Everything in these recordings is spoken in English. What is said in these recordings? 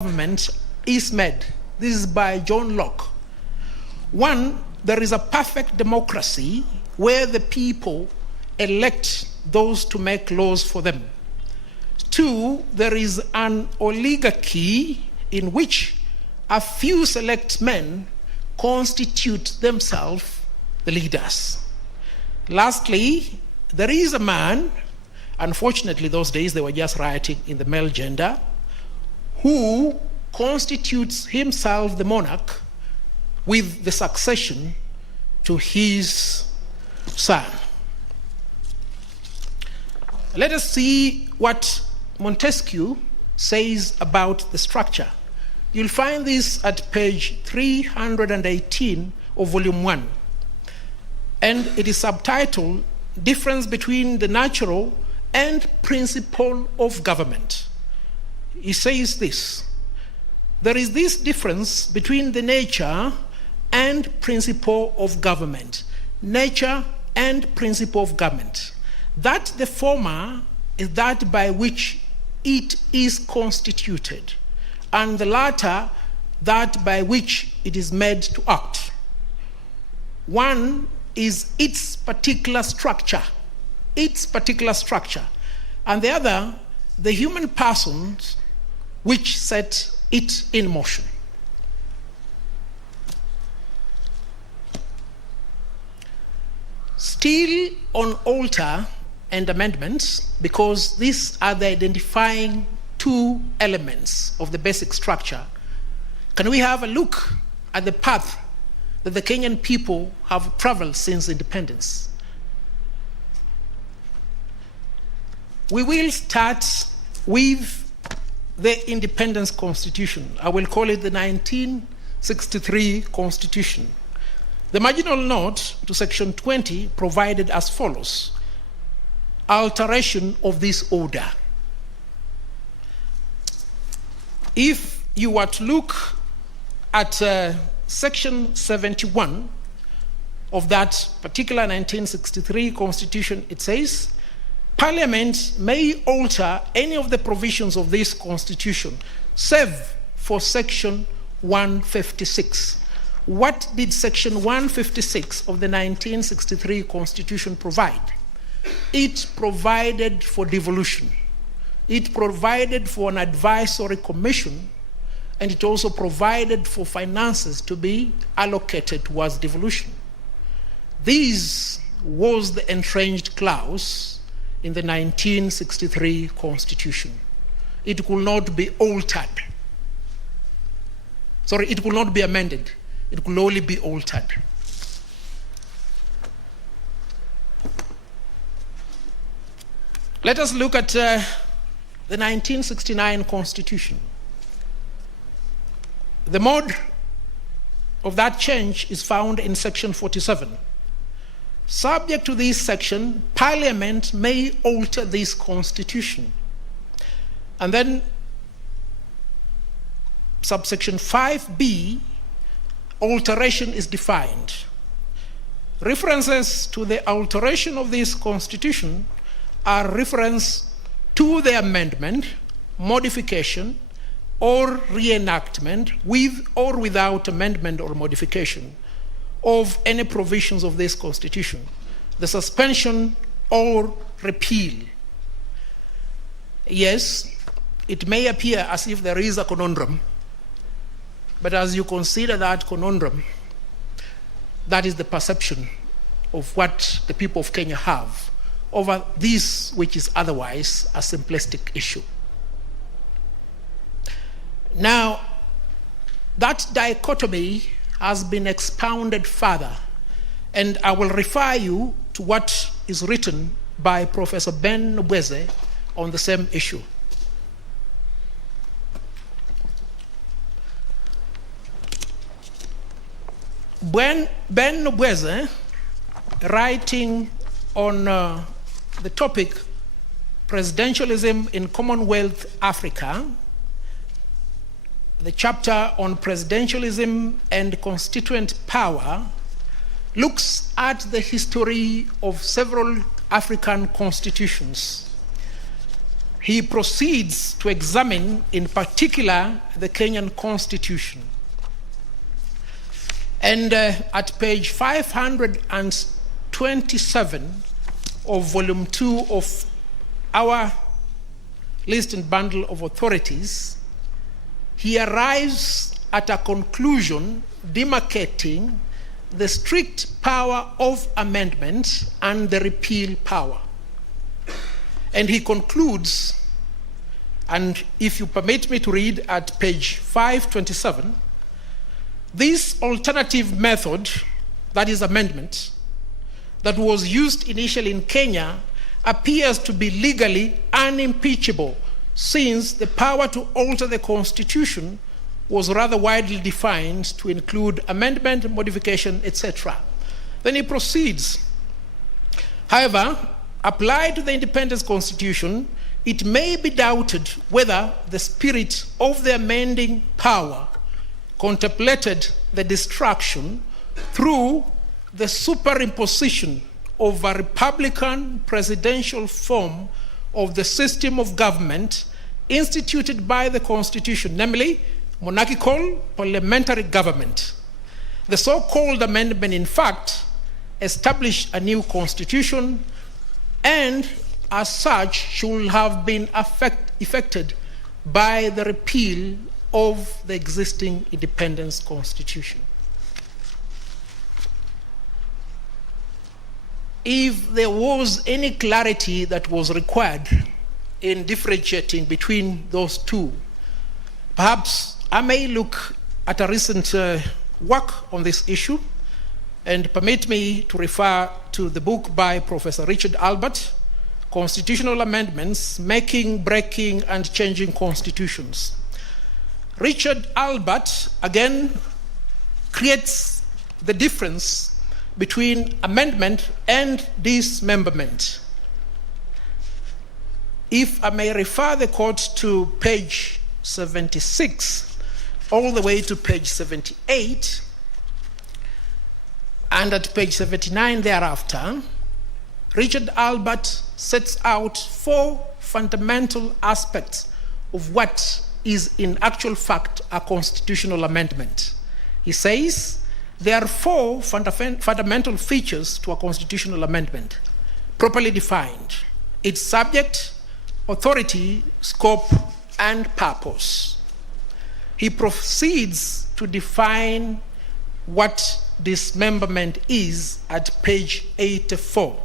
government is made. This is by John Locke. One, there is a perfect democracy where the people elect those to make laws for them. Two, there is an oligarchy in which a few select men constitute themselves the leaders. Lastly, there is a man, unfortunately those days they were just rioting in the male gender, who constitutes himself the monarch with the succession to his son. Let us see what Montesquieu says about the structure. You'll find this at page 318 of volume 1. And it is subtitled, Difference Between the Natural and Principle of Government. He says this: there is this difference between the nature and principle of government. Nature and principle of government. That the former is that by which it is constituted, and the latter that by which it is made to act. One is its particular structure, and the other, the human persons which set it in motion. Still on alter and amendments, because these are the identifying two elements of the basic structure, can we have a look at the path that the Kenyan people have traveled since independence? We will start with the Independence Constitution. I will call it the 1963 Constitution. The marginal note to section 20 provided as follows: alteration of this order. If you were to look at section 71 of that particular 1963 Constitution, it says, Parliament may alter any of the provisions of this Constitution, save for section 156. What did section 156 of the 1963 Constitution provide? It provided for devolution. It provided for an advisory commission, and it also provided for finances to be allocated towards devolution. This was the entrenched clause in the 1963 Constitution. It could not be altered. It could not be amended. It could only be altered. Let us look at the 1969 Constitution. The mode of that change is found in section 47. Subject to this section, Parliament may alter this Constitution. And then subsection 5b, alteration is defined. References to the alteration of this Constitution are reference to the amendment, modification, or reenactment with or without amendment or modification of any provisions of this Constitution, the suspension or repeal. Yes, it may appear as if there is a conundrum, but as you consider that conundrum, that is the perception of what the people of Kenya have over this, which is otherwise a simplistic issue. Now, that dichotomy has been expounded further, and I will refer you to what is written by Professor Ben Nobweze on the same issue. Ben Nobweze, writing on the topic Presidentialism in Commonwealth Africa, the chapter on presidentialism and constituent power, looks at the history of several African constitutions he proceeds to examine, in particular, the Kenyan Constitution. And at page 527 of Volume 2 of our List and Bundle of Authorities, he arrives at a conclusion demarcating the strict power of amendment and the repeal power. And he concludes, and if you permit me to read at page 527, this alternative method, that is amendment, that was used initially in Kenya appears to be legally unimpeachable, since the power to alter the Constitution was rather widely defined to include amendment, modification, etc. Then he proceeds. However, applied to the Independence Constitution, it may be doubted whether the spirit of the amending power contemplated the destruction through the superimposition of a Republican presidential form of the system of government instituted by the Constitution, namely monarchical parliamentary government. The so-called amendment, in fact, established a new constitution and, as such, should have been effected by the repeal of the existing Independence Constitution. If there was any clarity that was required in differentiating between those two, perhaps I may look at a recent work on this issue, and permit me to refer to the book by Professor Richard Albert, Constitutional Amendments, Making, Breaking, and Changing Constitutions. Richard Albert, again, creates the difference between amendment and dismemberment. If I may refer the court to page 76, all the way to page 78, and at page 79 thereafter, Richard Albert sets out 4 fundamental aspects of what is in actual fact a constitutional amendment. He says there are 4 fundamental features to a constitutional amendment, properly defined: its subject, authority, scope, and purpose. He proceeds to define what dismemberment is at page 84.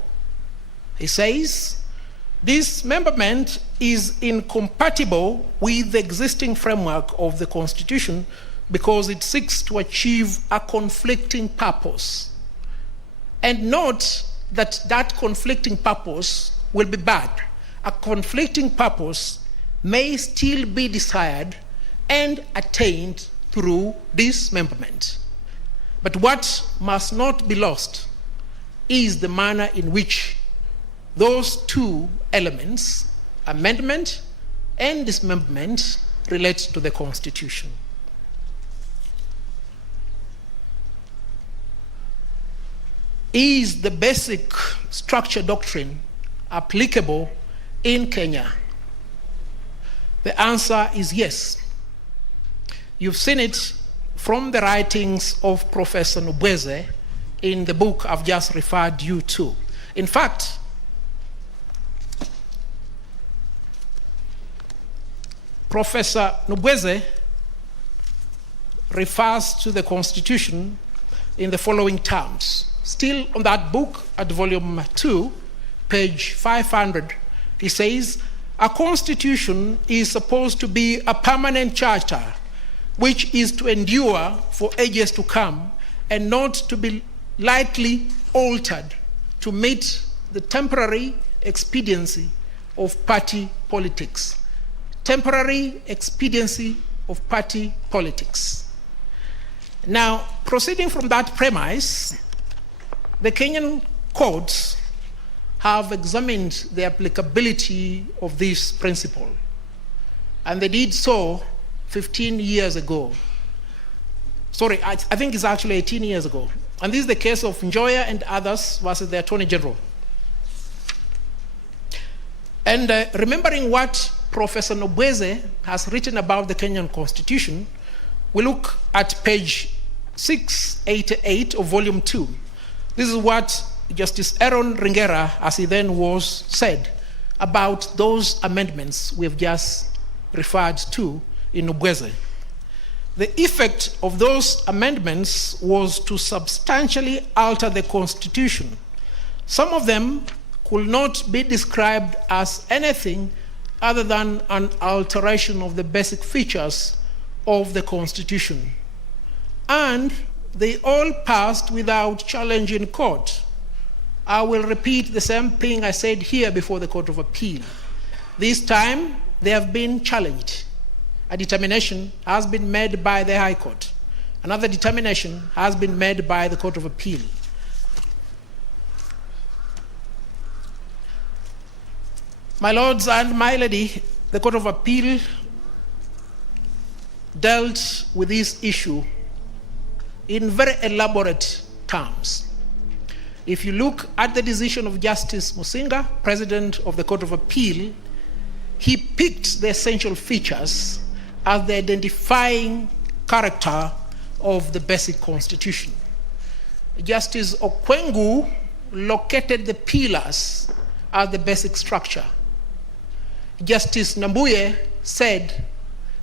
He says, dismemberment is incompatible with the existing framework of the Constitution because it seeks to achieve a conflicting purpose. And note that that conflicting purpose will be bad. A conflicting purpose may still be desired and attained through dismemberment. But what must not be lost is the manner in which those 2 elements, amendment and dismemberment, relate to the Constitution. Is the basic structure doctrine applicable in Kenya? The answer is yes. You've seen it from the writings of Professor Nubweze in the book I've just referred you to. In fact, Professor Nubweze refers to the Constitution in the following terms. Still on that book, at volume 2, page 500, he says, a constitution is supposed to be a permanent charter which is to endure for ages to come and not to be lightly altered to meet the temporary expediency of party politics. Temporary expediency of party politics. Now, proceeding from that premise, the Kenyan courts have examined the applicability of this principle, and they did so 15 years ago. Sorry, I think it's actually 18 years ago. And this is the case of Njoya and others versus the Attorney General. And remembering what Professor Nobweze has written about the Kenyan Constitution, we look at page 688 of volume 2. This is what Justice Aaron Ringera, as he then was, said about those amendments we've just referred to in Nobweze. The effect of those amendments was to substantially alter the Constitution. Some of them could not be described as anything other than an alteration of the basic features of the Constitution. And they all passed without challenge in court. I will repeat the same thing I said here before the Court of Appeal. This time, they have been challenged. A determination has been made by the High Court. Another determination has been made by the Court of Appeal. My lords and my lady, the Court of Appeal dealt with this issue in very elaborate terms. If you look at the decision of Justice Musinga, President of the Court of Appeal, he picked the essential features as the identifying character of the basic Constitution. Justice Okwengu located the pillars as the basic structure. Justice Nambuye said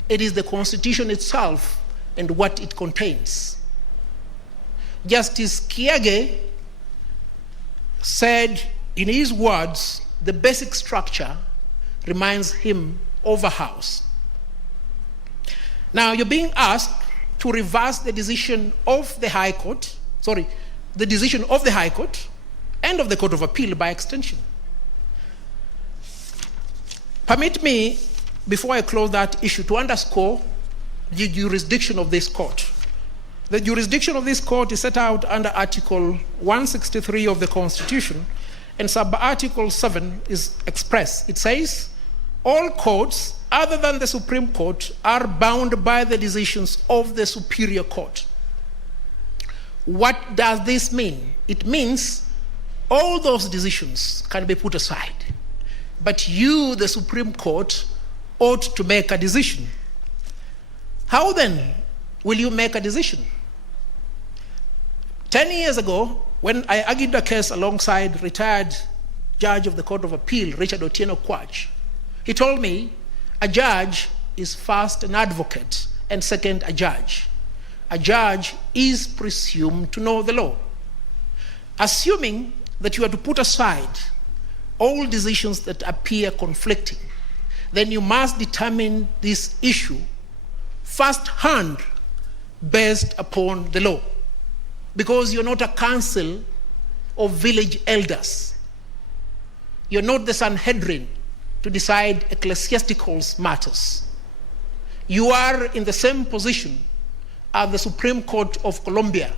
it is the Constitution itself and what it contains. Justice Kiage said, in his words, the basic structure reminds him of a house. Now, you're being asked to reverse the decision of the High Court, the decision of the High Court and of the Court of Appeal by extension. Permit me, before I close that issue, to underscore the jurisdiction of this court. The jurisdiction of this court is set out under Article 163 of the Constitution, and sub-Article 7 is express. It says, all courts other than the Supreme Court are bound by the decisions of the Superior Court. What does this mean? It means all those decisions can be put aside, but you, the Supreme Court, ought to make a decision. How then will you make a decision? 10 years ago, when I argued a case alongside retired Judge of the Court of Appeal, Richard Otieno Kwach, he told me a judge is first an advocate and second a judge. A judge is presumed to know the law. Assuming that you are to put aside all decisions that appear conflicting, then you must determine this issue first-hand based upon the law, because you're not a council of village elders. You're not the Sanhedrin to decide ecclesiastical matters. You are in the same position as the Supreme Court of Colombia.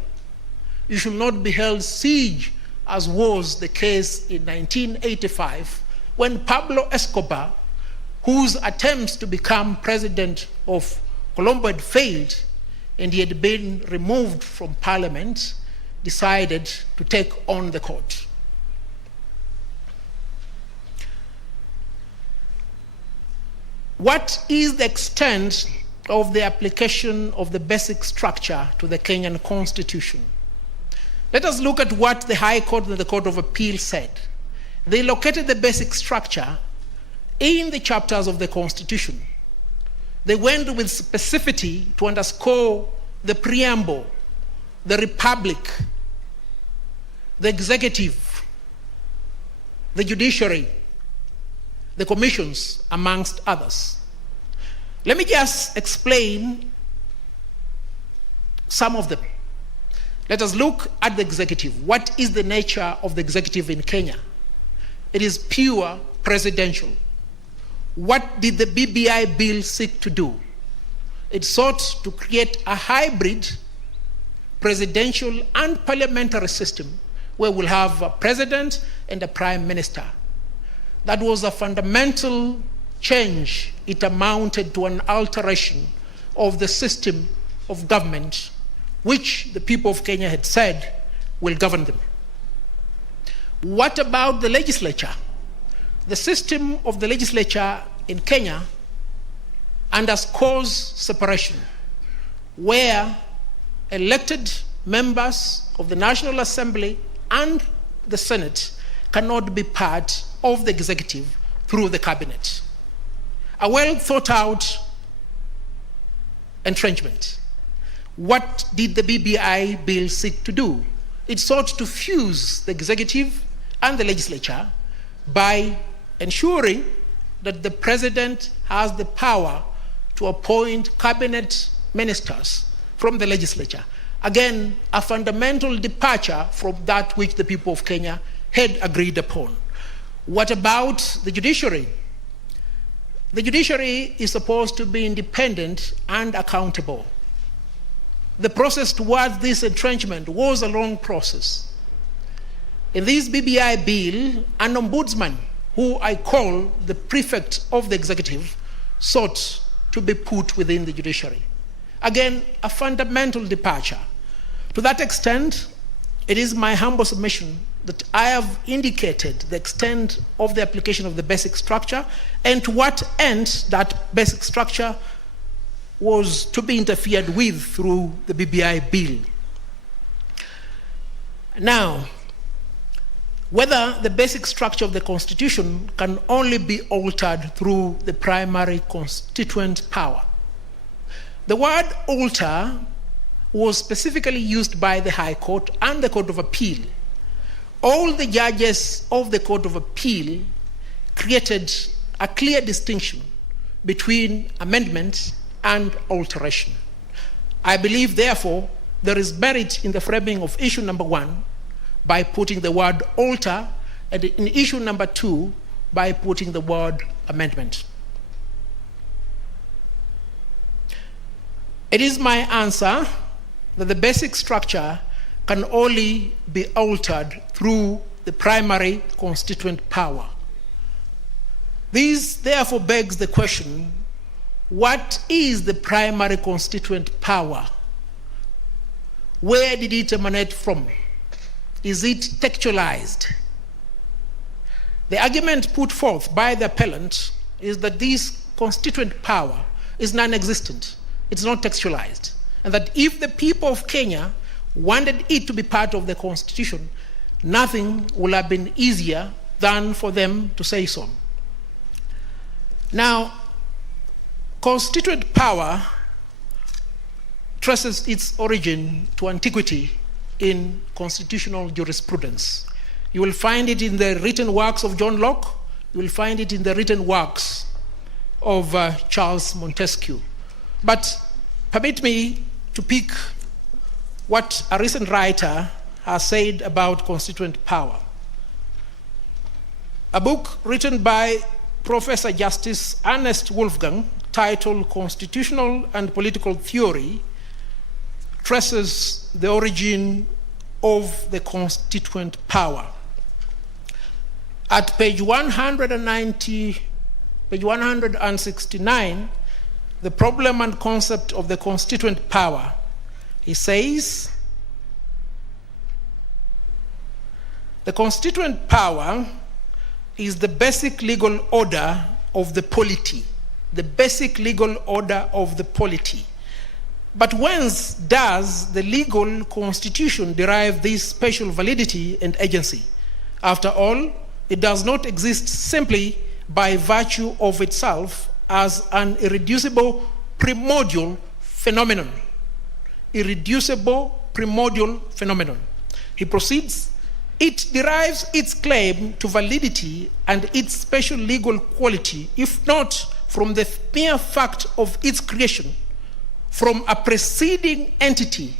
You should not be held siege, as was the case in 1985, when Pablo Escobar, whose attempts to become president of Colombia had failed, and he had been removed from parliament, decided to take on the court. What is the extent of the application of the basic structure to the Kenyan Constitution? Let us look at what the High Court and the Court of Appeal said. They located the basic structure in the chapters of the Constitution. They went with specificity to underscore the preamble, the republic, the executive, the judiciary, the commissions, amongst others. Let me just explain some of them. Let us look at the executive. What is the nature of the executive in Kenya? It is pure presidential. What did the BBI bill seek to do? It sought to create a hybrid presidential and parliamentary system where we'll have a president and a prime minister. That was a fundamental change. It amounted to an alteration of the system of government which the people of Kenya had said will govern them. What about the legislature? the system of the legislature in Kenya underscores separation, where elected members of the National Assembly and the Senate cannot be part of the executive through the cabinet. A well thought out entrenchment. What did the BBI bill seek to do? It sought to fuse the executive and the legislature by ensuring that the president has the power to appoint cabinet ministers from the legislature. Again, a fundamental departure from that which the people of Kenya had agreed upon. What about the judiciary? The judiciary is supposed to be independent and accountable. The process towards this entrenchment was a long process. In this BBI bill, an ombudsman, who I call the prefect of the executive, sought to be put within the judiciary. Again, a fundamental departure. To that extent, it is my humble submission that I have indicated the extent of the application of the basic structure and to what end that basic structure was to be interfered with through the BBI bill. Now, whether the basic structure of the Constitution can only be altered through the primary constituent power. The word alter was specifically used by the High Court and the Court of Appeal. All the judges of the Court of Appeal created a clear distinction between amendment and alteration. I believe, therefore, there is merit in the framing of issue number 1 by putting the word alter, and in issue number 2 by putting the word amendment. It is my answer that the basic structure can only be altered through the primary constituent power. This therefore begs the question, what is the primary constituent power? Where did it emanate from? Is it textualized? The argument put forth by the appellant is that this constituent power is non-existent. It's not textualized. And that if the people of Kenya wanted it to be part of the Constitution, nothing would have been easier than for them to say so. Now, constituent power traces its origin to antiquity in constitutional jurisprudence. You will find it in the written works of John Locke. You will find it in the written works of Charles Montesquieu. But permit me to pick what a recent writer has said about constituent power. A book written by Professor Justice Ernest Wolfgang, titled Constitutional and Political Theory, traces the origin of the constituent power. At page 169, the problem and concept of the constituent power, he says, the constituent power is the basic legal order of the polity, the basic legal order of the polity. But whence does the legal constitution derive this special validity and agency? After all, it does not exist simply by virtue of itself as an irreducible primordial phenomenon. Irreducible primordial phenomenon. He proceeds, it derives its claim to validity and its special legal quality, if not from the mere fact of its creation, from a preceding entity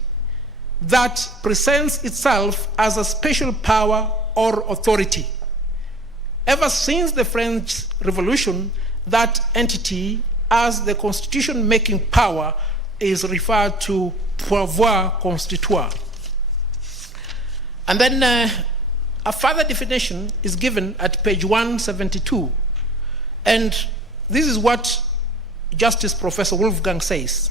that presents itself as a special power or authority. Ever since the French Revolution, that entity as the constitution-making power is referred to pouvoir constituer. And then a further definition is given at page 172. And this is what Justice Professor Wolfgang says.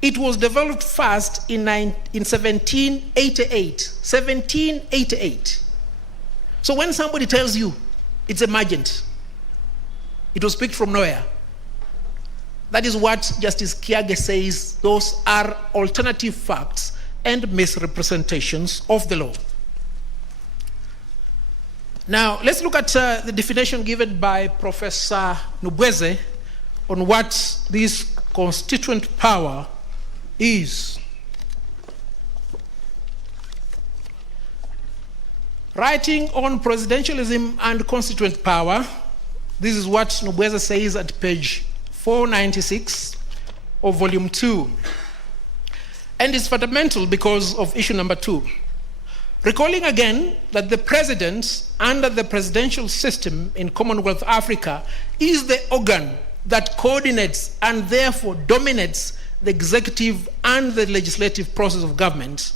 It was developed first in 1788. 1788. So when somebody tells you it's emergent, It was picked from nowhere. That is what Justice Kiage says. Those are alternative facts and misrepresentations of the law. Now, let's look at the definition given by Professor Nubweze on what this constituent power is. Writing on presidentialism and constituent power, this is what Nubweze says at page 496 of volume 2. And it's fundamental because of issue number 2. Recalling again that the president under the presidential system in Commonwealth Africa is the organ that coordinates and therefore dominates the executive and the legislative process of government,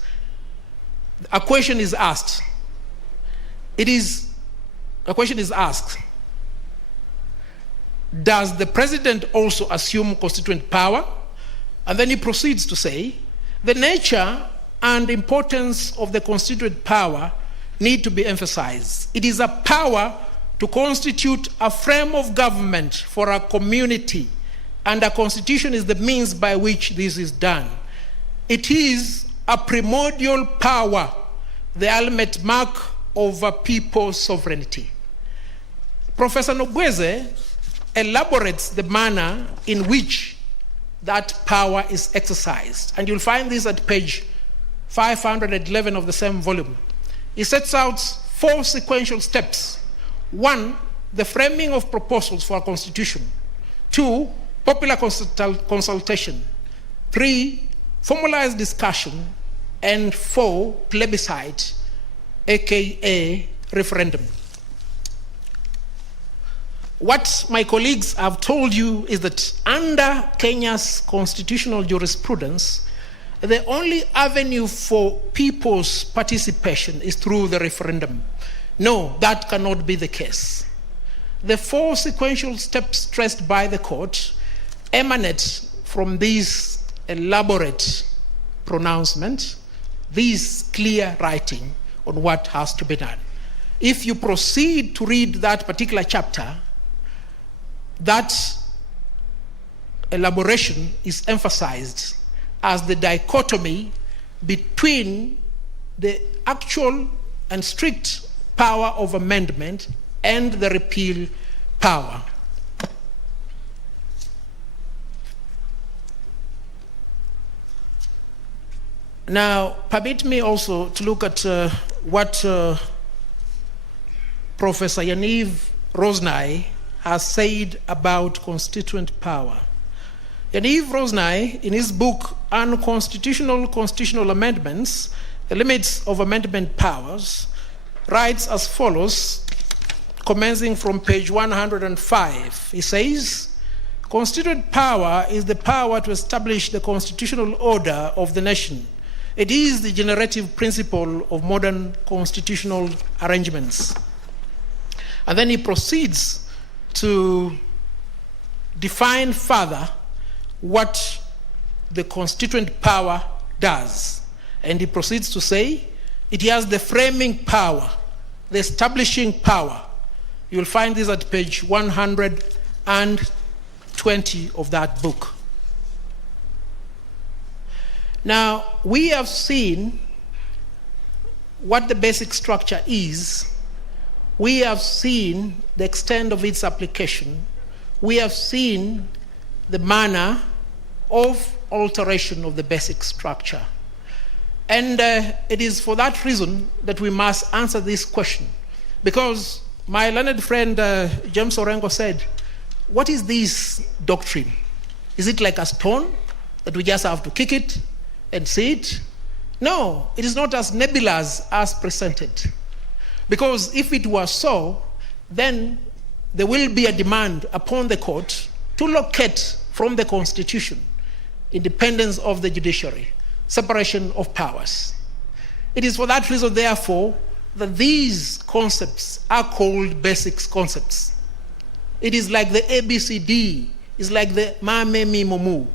a question is asked. A question is asked, does the president also assume constituent power? And then he proceeds to say, the nature and importance of the constituent power need to be emphasized. It is a power to constitute a frame of government for a community, and a constitution is the means by which this is done. It is a primordial power, the ultimate mark of a people's sovereignty. Professor Nubweze elaborates the manner in which that power is exercised, and you'll find this at page 511 of the same volume. He sets out 4 sequential steps. 1, the framing of proposals for a constitution. 2, popular consultation. 3, formalized discussion. And 4, plebiscite, aka referendum. What my colleagues have told you is that under Kenya's constitutional jurisprudence, the only avenue for people's participation is through the referendum. No, that cannot be the case. The 4 sequential steps stressed by the court emanate from this elaborate pronouncement, this clear writing on what has to be done. If you proceed to read that particular chapter, that elaboration is emphasized as the dichotomy between the actual and strict power of amendment and the repeal power. Now, permit me also to look at what Professor Yaniv Rosnai has said about constituent power. Yaniv Rosnai, in his book Constitutional Amendments, The Limits of Amendment Powers, writes as follows, commencing from page 105. He says, constituent power is the power to establish the constitutional order of the nation. It is the generative principle of modern constitutional arrangements. And then he proceeds to define further what the constituent power does. And he proceeds to say, it has the framing power, the establishing power. You'll find this at page 120 of that book. Now, we have seen what the basic structure is. We have seen the extent of its application. We have seen the manner of alteration of the basic structure. And it is for that reason that we must answer this question. Because my learned friend James Orengo said, what is this doctrine? Is it like a stone that we just have to kick it and see it? No, it is not as nebulous as presented. Because if it was so, then there will be a demand upon the court to locate from the Constitution independence of the judiciary, separation of powers. It is for that reason, therefore, that these concepts are called basic concepts. It is like the ABCD, it's like the Ma Me Mi Momu.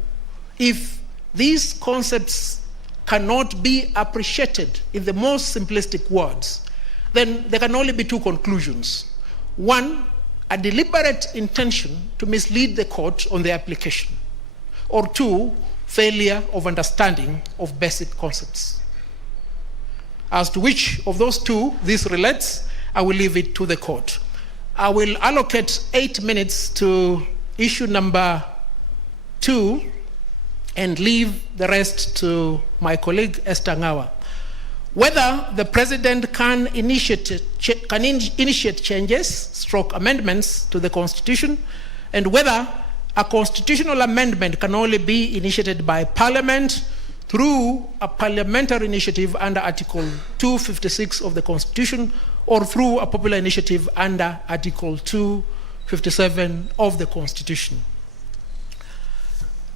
If these concepts cannot be appreciated in the most simplistic words, then there can only be two conclusions. One, a deliberate intention to mislead the court on the application, or 2, failure of understanding of basic concepts. As to which of those 2 this relates, I will leave it to the court. I will allocate 8 minutes to issue number 2 and leave the rest to my colleague Esther Ngawa. Whether the President can initiate changes, amendments to the Constitution, and whether a constitutional amendment can only be initiated by Parliament through a parliamentary initiative under Article 256 of the Constitution, or through a popular initiative under Article 257 of the Constitution.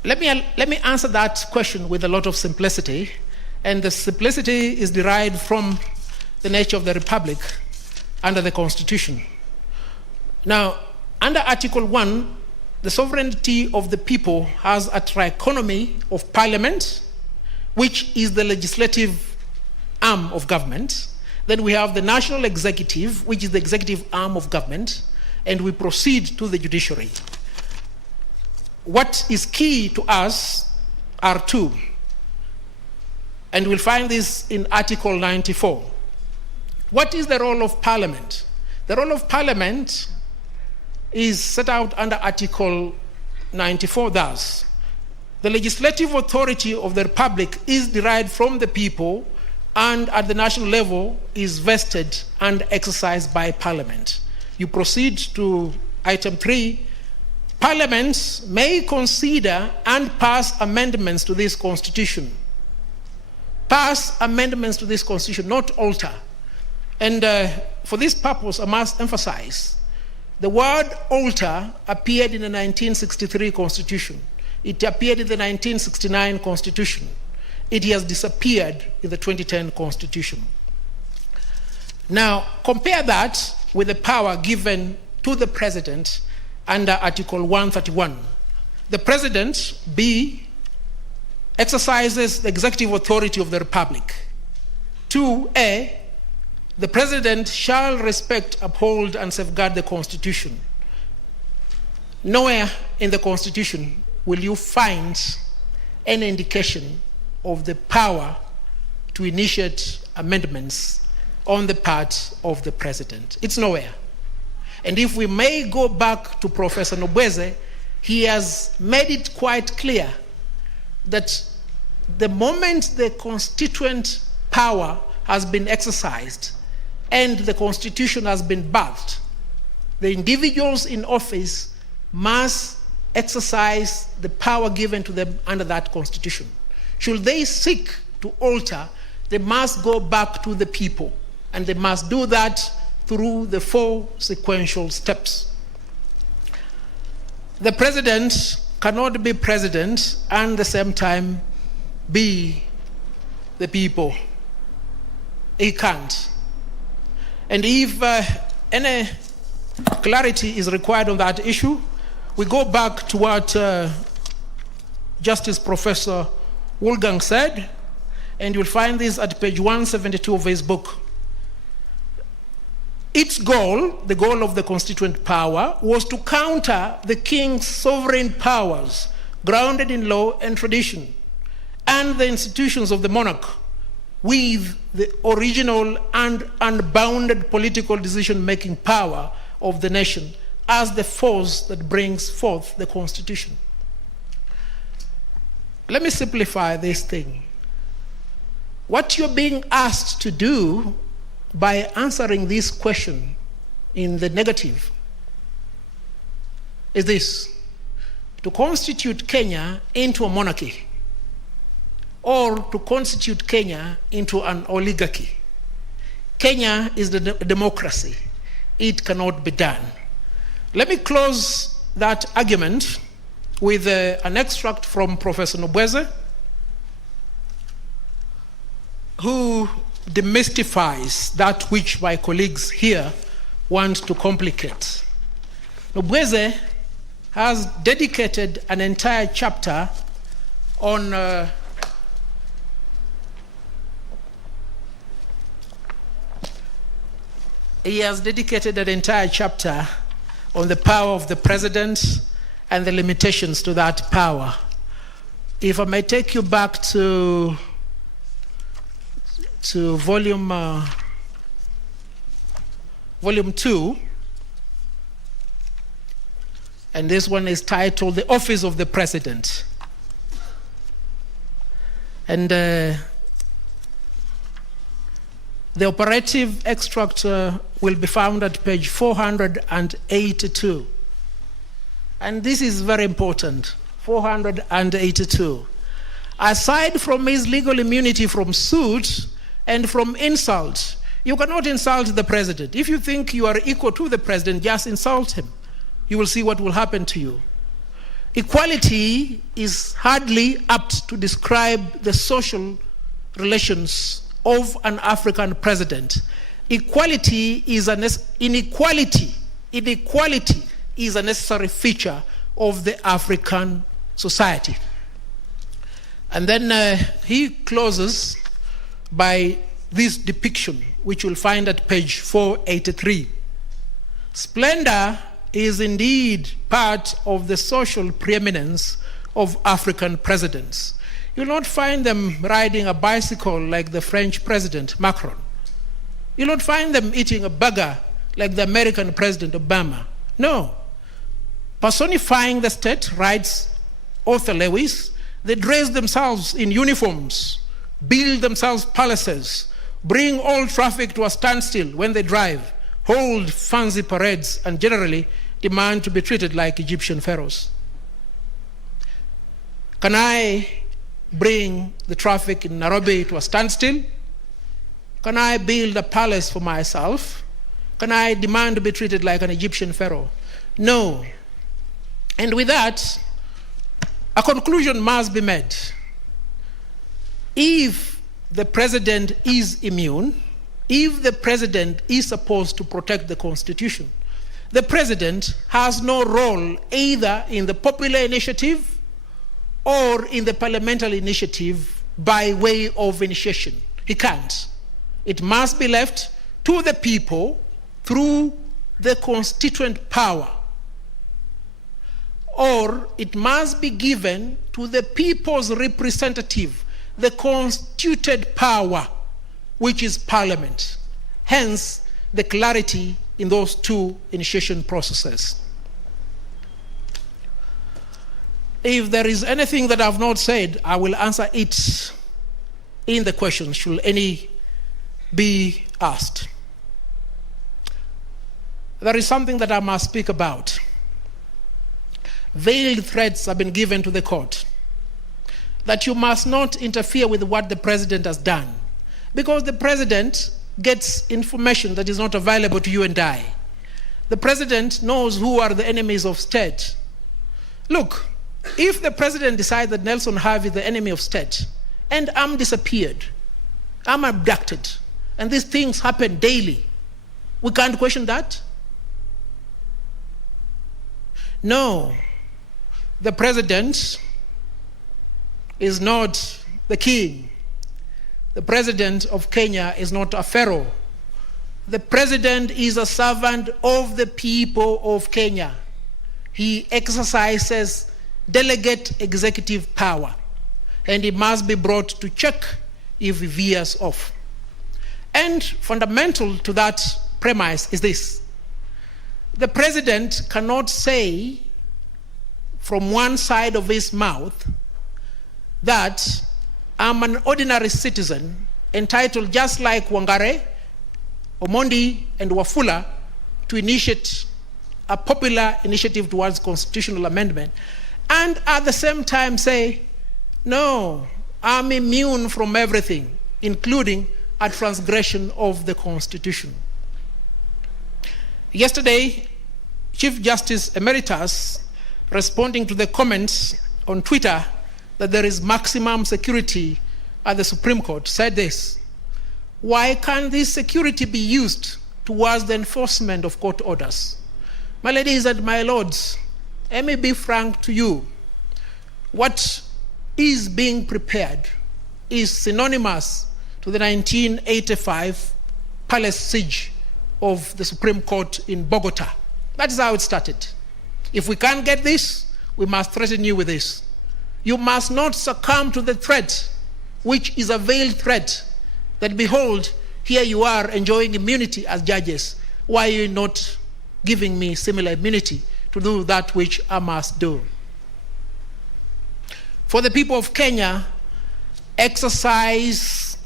Let me answer that question with a lot of simplicity, and the simplicity is derived from the nature of the Republic under the Constitution. Now, under Article 1, the sovereignty of the people has a trichotomy of Parliament, which is the legislative arm of government. Then we have the national executive, which is the executive arm of government, and we proceed to the judiciary. What is key to us are 2, and we'll find this in Article 94. What is the role of Parliament? The role of Parliament is set out under Article 94 thus: the legislative authority of the Republic is derived from the people and at the national level is vested and exercised by Parliament. You proceed to item 3. Parliaments may consider and pass amendments to this Constitution. Pass amendments to this Constitution, not alter. And for this purpose, I must emphasize, the word alter appeared in the 1963 Constitution. It appeared in the 1969 Constitution. It has disappeared in the 2010 Constitution. Now, compare that with the power given to the President under Article 131. The President, B, exercises the executive authority of the Republic. 2A, the President shall respect, uphold, and safeguard the Constitution. Nowhere in the Constitution will you find any indication of the power to initiate amendments on the part of the President. It's nowhere. And if we may go back to Professor Nobweze, he has made it quite clear that the moment the constituent power has been exercised and the Constitution has been birthed, the individuals in office must exercise the power given to them under that Constitution. Should they seek to alter, they must go back to the people, and they must do that through the 4 sequential steps. The President cannot be President and at the same time be the people. He can't. And if any clarity is required on that issue, we go back to what Justice Professor Wolfgang said, and you'll find this at page 172 of his book. Its goal, the goal of the Constituent Power, was to counter the king's sovereign powers grounded in law and tradition, and the institutions of the monarch, with the original and unbounded political decision-making power of the nation as the force that brings forth the Constitution. Let me simplify this thing. What you're being asked to do by answering this question in the negative is this: to constitute Kenya into a monarchy, or to constitute Kenya into an oligarchy. Kenya is a democracy. It cannot be done. Let me close that argument with an extract from Professor Nobweze, who demystifies that which my colleagues here want to complicate. Nobweze has dedicated an entire chapter on he has dedicated an entire chapter on the power of the president and the limitations to that power. If I may take you back to volume 2, and this one is titled The Office of the President. And the operative extract will be found at page 482. And this is very important, 482. Aside from his legal immunity from suit and from insult, you cannot insult the president. If you think you are equal to the president, just insult him. You will see what will happen to you. Equality is hardly apt to describe the social relations of an African president. Inequality is a necessary feature of the African society. And then he closes by this depiction, which you'll find at page 483. Splendor is indeed part of the social preeminence of African presidents. You'll not find them riding a bicycle like the French president, Macron. You'll not find them eating a burger like the American president, Obama. No. Personifying the state, writes Arthur Lewis, they dress themselves in uniforms, build themselves palaces, bring all traffic to a standstill when they drive, hold fancy parades, and generally demand to be treated like Egyptian pharaohs. Can I bring the traffic in Nairobi to a standstill? Can I build a palace for myself? Can I demand to be treated like an Egyptian pharaoh? No. And with that, a conclusion must be made. If the president is immune, if the president is supposed to protect the Constitution, the president has no role either in the popular initiative or in the parliamentary initiative by way of initiation. He can't. It must be left to the people through the constituent power, or it must be given to the people's representative, the constituted power, which is Parliament. Hence, the clarity in those two initiation processes. If there is anything that I've not said, I will answer it in the questions, should any be asked. There is something that I must speak about. Veiled threats have been given to the court that you must not interfere with what the president has done, because the president gets information that is not available to you and I. The president knows who are the enemies of state. Look, if the president decides that Nelson Harvey is the enemy of state, and I'm disappeared, I'm abducted, and these things happen daily, we can't question that? No, the president is not the king. The president of Kenya is not a pharaoh. The president is a servant of the people of Kenya. He exercises delegate executive power, and he must be brought to check if he veers off. And fundamental to that premise is this: the president cannot say from one side of his mouth that I'm an ordinary citizen entitled, just like Wangare, Omondi, and Wafula, to initiate a popular initiative towards constitutional amendment, and at the same time say, no, I'm immune from everything, including a transgression of the Constitution. Yesterday, Chief Justice Emeritus, responding to the comments on Twitter that there is maximum security at the Supreme Court, said this: why can't this security be used towards the enforcement of court orders? My ladies and my lords, let me be frank to you. What is being prepared is synonymous to the 1985 palace siege of the Supreme Court in Bogota. That is how it started. If we can't get this, we must threaten you with this. You must not succumb to the threat, which is a veiled threat, that behold, here you are enjoying immunity as judges. Why are you not giving me similar immunity to do that which I must do? For the people of Kenya, exercise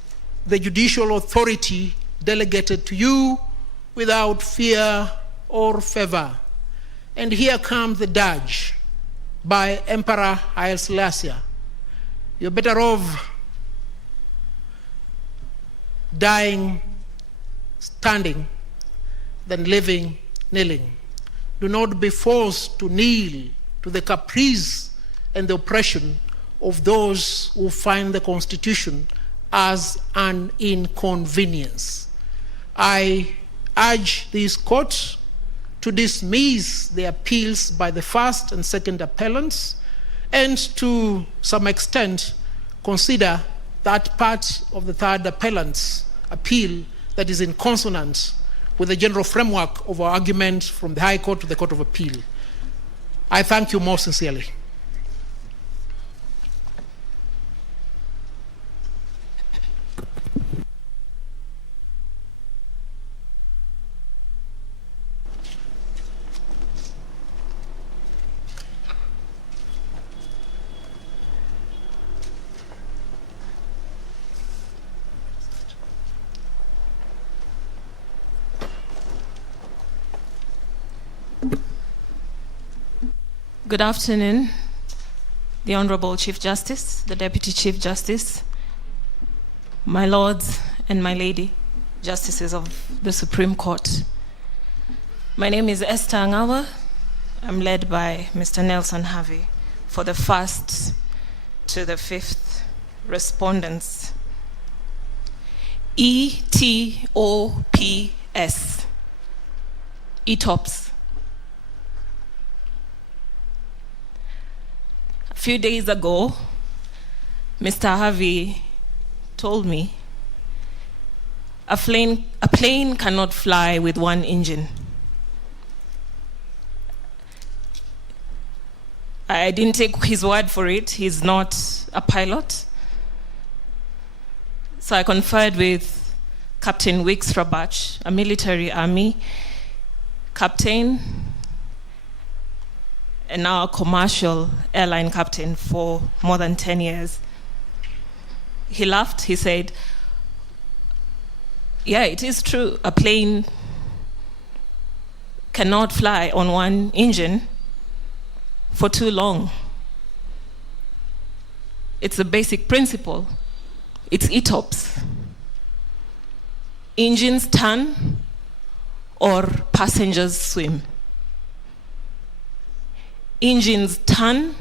the judicial authority delegated to you without fear or favor. And here comes the dirge by Emperor Haile Selassie. You're better off dying standing than living kneeling. Do not be forced to kneel to the caprice and the oppression of those who find the Constitution as an inconvenience. I urge this court to dismiss the appeals by the first and second appellants, and to some extent consider that part of the third appellant's appeal that is in consonance with the general framework of our argument from the High Court to the Court of Appeal. I thank you most sincerely. Good afternoon, the Honorable Chief Justice, the Deputy Chief Justice, my lords and my lady, Justices of the Supreme Court. My name is Esther Angawa. I'm led by Mr. Nelson Harvey for the first to the fifth respondents. ETOPS, ETOPS. A few days ago, Mr. Harvey told me a plane cannot fly with one engine. I didn't take his word for it. He's not a pilot. So I conferred with Captain Wicks Rabach, a military army captain, and now a commercial airline captain for more than 10 years. He laughed, he said, yeah, it is true, a plane cannot fly on one engine for too long. It's a basic principle. It's ETOPS. Engines turn or passengers swim. Engines turn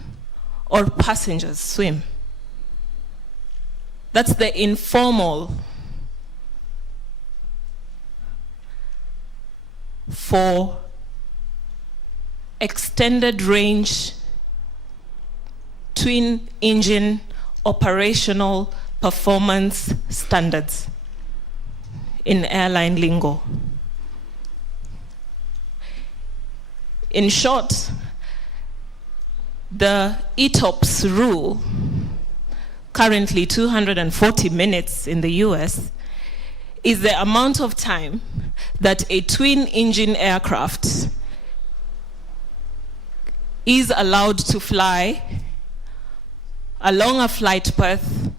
or passengers swim. That's the informal for extended range twin engine operational performance standards in airline lingo. In short, the ETOPS rule, currently 240 minutes in the US, is the amount of time that a twin-engine aircraft is allowed to fly along a flight path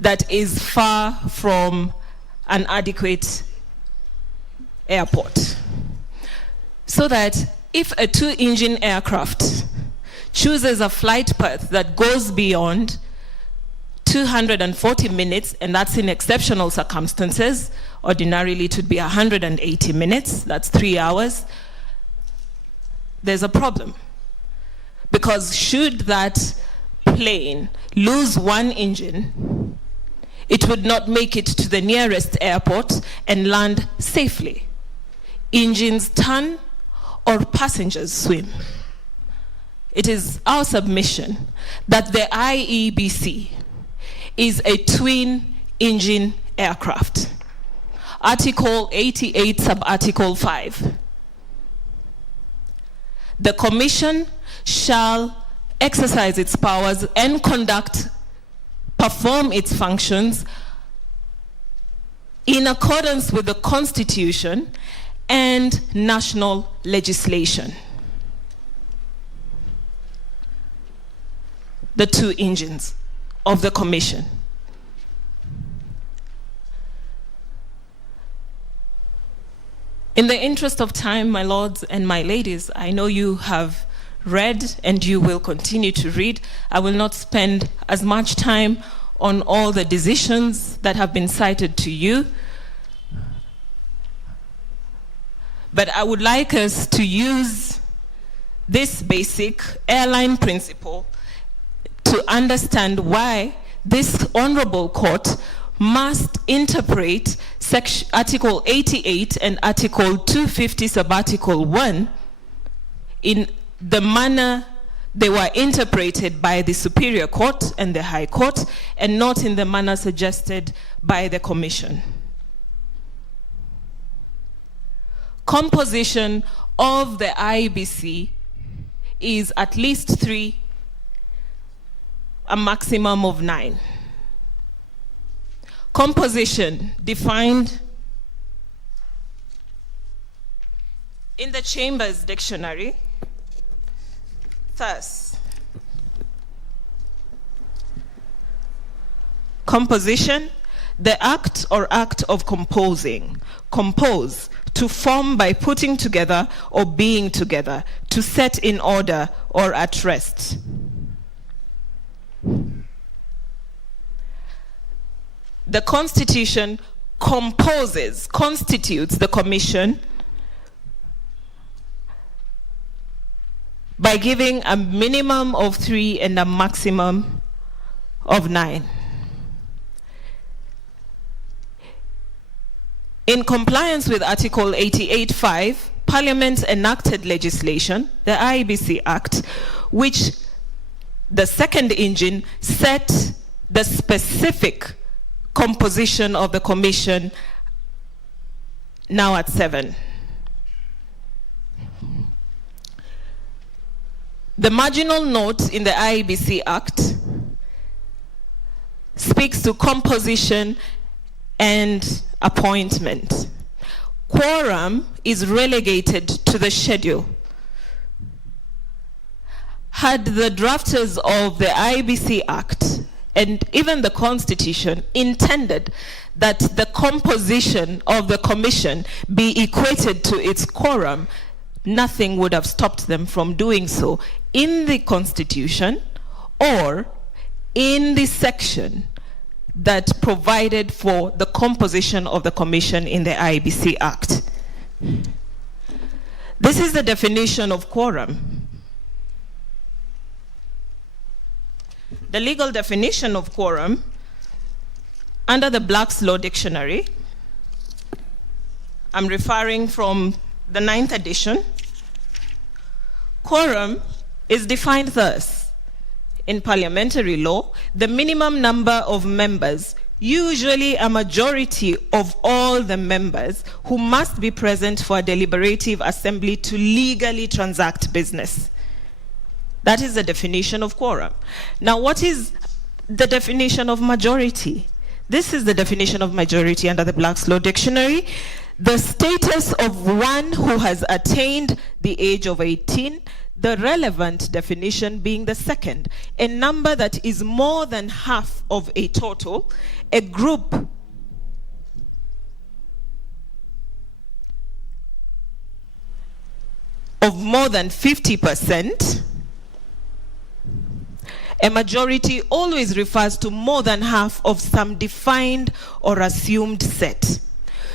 that is far from an adequate airport. So that if a two-engine aircraft chooses a flight path that goes beyond 240 minutes, and that's in exceptional circumstances, ordinarily it would be 180 minutes, that's 3 hours, there's a problem. Because should that plane lose one engine, it would not make it to the nearest airport and land safely. Engines turn or passengers swim. It is our submission that the IEBC is a twin-engine aircraft. Article 88, sub-article 5 the Commission shall exercise its powers and perform its functions in accordance with the Constitution and national legislation. The two engines of the Commission. In the interest of time, my lords and my ladies, I know you have read and you will continue to read. I will not spend as much time on all the decisions that have been cited to you. But I would like us to use this basic airline principle to understand why this honorable court must interpret Article 88 and Article 250 subarticle 1 in the manner they were interpreted by the Superior Court and the High Court, and not in the manner suggested by the Commission. Composition of the IBC is at least 3, a maximum of 9. Composition defined in the Chambers Dictionary thus: composition, the act or act of composing. Compose, to form by putting together or being together, to set in order or at rest. The Constitution constitutes the Commission by giving a minimum of 3 and a maximum of 9. In compliance with Article 88.5, Parliament enacted legislation, the IBC Act, which the second engine set the specific composition of the Commission now at 7. The marginal note in the IBC Act speaks to composition and appointment. Quorum is relegated to the schedule. Had the drafters of the IBC Act and even the Constitution intended that the composition of the Commission be equated to its quorum, nothing would have stopped them from doing so in the Constitution or in the section that provided for the composition of the Commission in the IBC Act. This is the definition of quorum. The legal definition of quorum under the Black's Law Dictionary, I'm referring from the 9th edition. Quorum is defined thus: in parliamentary law, the minimum number of members, usually a majority of all the members, who must be present for a deliberative assembly to legally transact business. That is the definition of quorum. Now, what is the definition of majority? This is the definition of majority under the Black's Law Dictionary: the status of one who has attained the age of 18, the relevant definition being the second, a number that is more than half of a total, a group of more than 50%. A majority always refers to more than half of some defined or assumed set.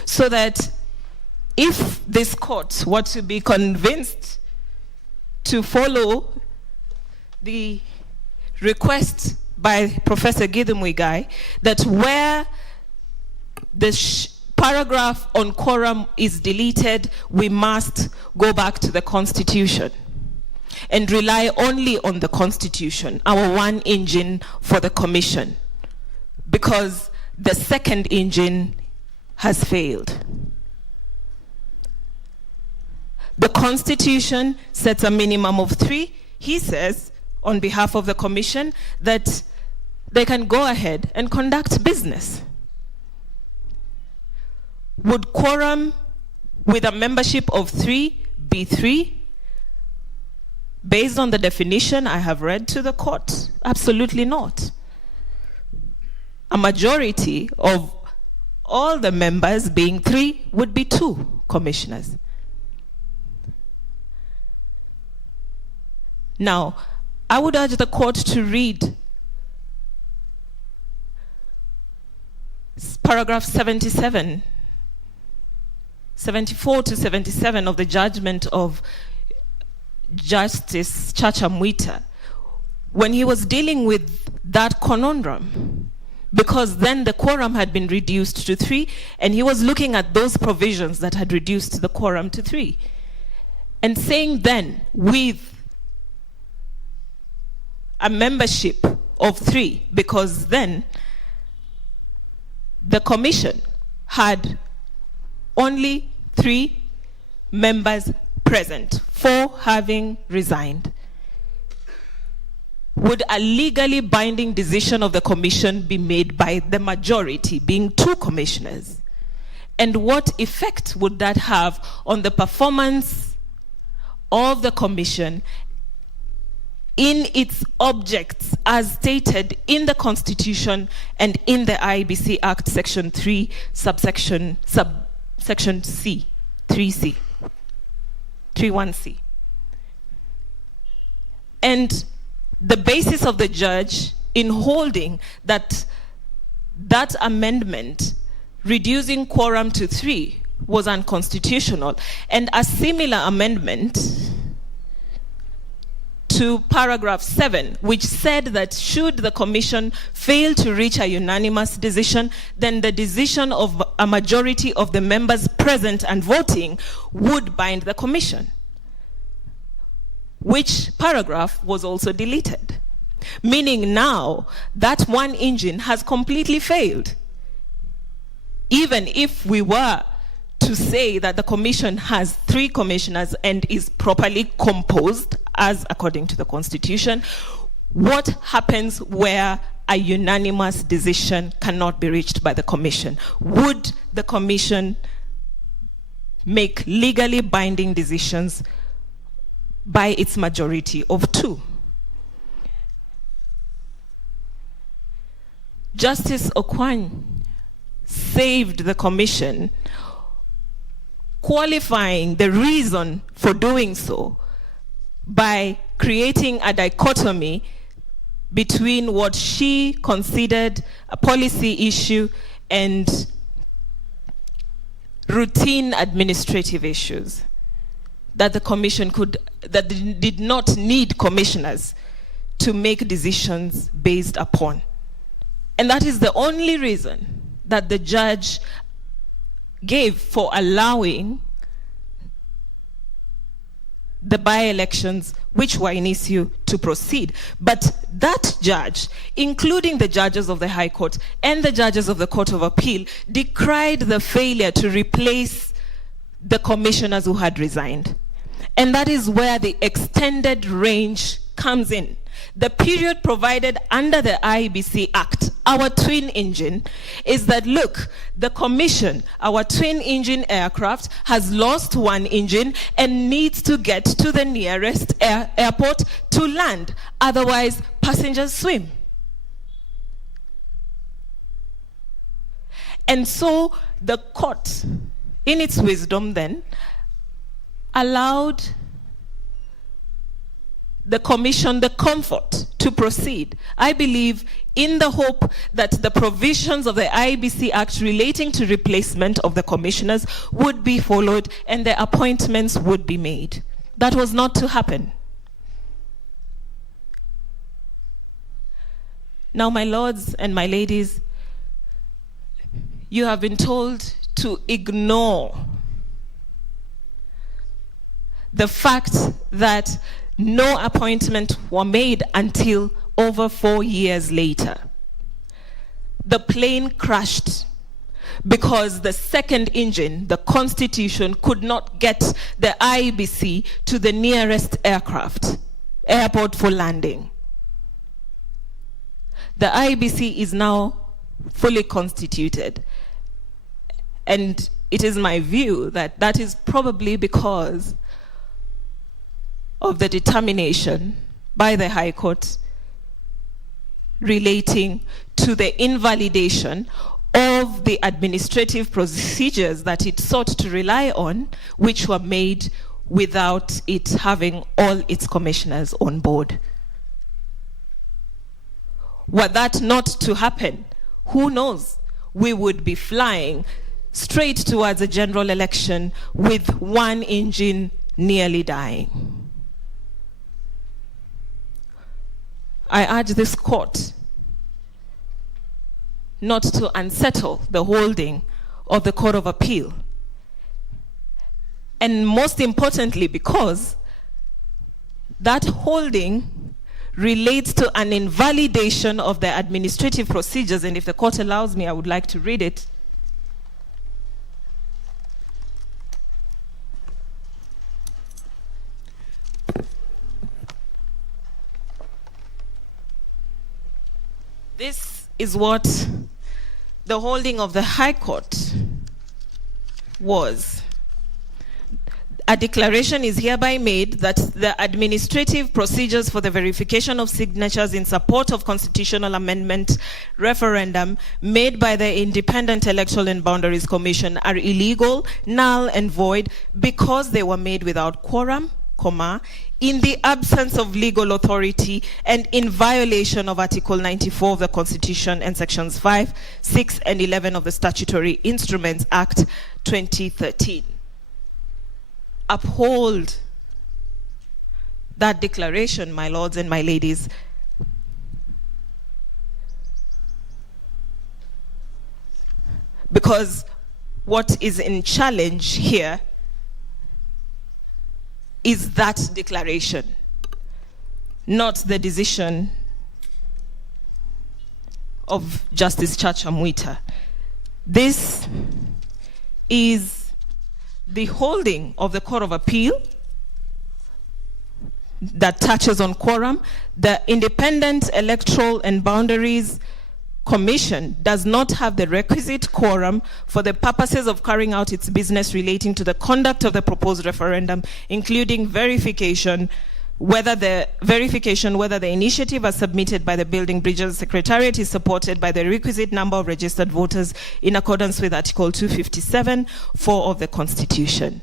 So that if this court were to be convinced to follow the request by Professor Githumuigai that where the paragraph on quorum is deleted, we must go back to the Constitution and rely only on the Constitution, our one engine for the Commission, because the second engine has failed. The Constitution sets a minimum of 3. He says, on behalf of the Commission, that they can go ahead and conduct business. Would quorum with a membership of 3 be 3? Based on the definition I have read to the court, absolutely not. A majority of all the members being 3 would be 2 commissioners. Now, I would urge the court to read paragraph 74 to 77 of the judgment of Justice Chacha Mwita when he was dealing with that conundrum, because then the quorum had been reduced to 3, and he was looking at those provisions that had reduced the quorum to 3, and saying then, with a membership of 3, because then the commission had only 3 members present, 4 having resigned. Would a legally binding decision of the commission be made by the majority, being 2 commissioners? And what effect would that have on the performance of the commission in its objects as stated in the Constitution and in the IBC Act Section 3, subsection C, 3C, 31C? And the basis of the judge in holding that that amendment reducing quorum to 3 was unconstitutional, and a similar amendment to paragraph 7, which said that should the commission fail to reach a unanimous decision, then the decision of a majority of the members present and voting would bind the commission, which paragraph was also deleted. Meaning now that one engine has completely failed. Even if we were to say that the commission has 3 commissioners and is properly composed, as according to the Constitution, what happens where a unanimous decision cannot be reached by the commission? Would the commission make legally binding decisions by its majority of 2? Justice Okwany saved the commission, qualifying the reason for doing so by creating a dichotomy between what she considered a policy issue and routine administrative issues that the commission did not need commissioners to make decisions based upon. And that is the only reason that the judge gave for allowing the by-elections which were in issue to proceed. But that judge, including the judges of the High Court and the judges of the Court of Appeal, decried the failure to replace the commissioners who had resigned. And that is where the extended range comes in. The period provided under the IBC Act, our twin engine, is that, look, the commission, our twin engine aircraft, has lost 1 engine and needs to get to the nearest airport to land. Otherwise, passengers swim. And so the court, in its wisdom then, allowed the commission the comfort to proceed, I believe, in the hope that the provisions of the IBC Act relating to replacement of the commissioners would be followed and the appointments would be made. That was not to happen. Now, my lords and my ladies, you have been told to ignore the fact that no appointment were made until over 4 years later. The plane crashed because the second engine, the Constitution, could not get the IBC to the nearest airport for landing. The IBC is now fully constituted. And it is my view that that is probably because of the determination by the High Court relating to the invalidation of the administrative procedures that it sought to rely on, which were made without it having all its commissioners on board. Were that not to happen, who knows? We would be flying straight towards a general election with one engine nearly dying. I urge this court not to unsettle the holding of the Court of Appeal. And most importantly, because that holding relates to an invalidation of the administrative procedures, and if the court allows me, I would like to read it. This is what the holding of the High Court was. A declaration is hereby made that the administrative procedures for the verification of signatures in support of constitutional amendment referendum made by the Independent Electoral and Boundaries Commission are illegal, null, and void because they were made without quorum, in the absence of legal authority and in violation of Article 94 of the Constitution and Sections 5, 6, and 11 of the Statutory Instruments Act 2013. Uphold that declaration, my lords and my ladies. Because what is in challenge here is that declaration, not the decision of Justice Chacha Mwita. This is the holding of the Court of Appeal that touches on quorum. The Independent Electoral and Boundaries Commission does not have the requisite quorum for the purposes of carrying out its business relating to the conduct of the proposed referendum, including verification whether the initiative as submitted by the Building Bridges Secretariat is supported by the requisite number of registered voters in accordance with Article 257(4) of the Constitution.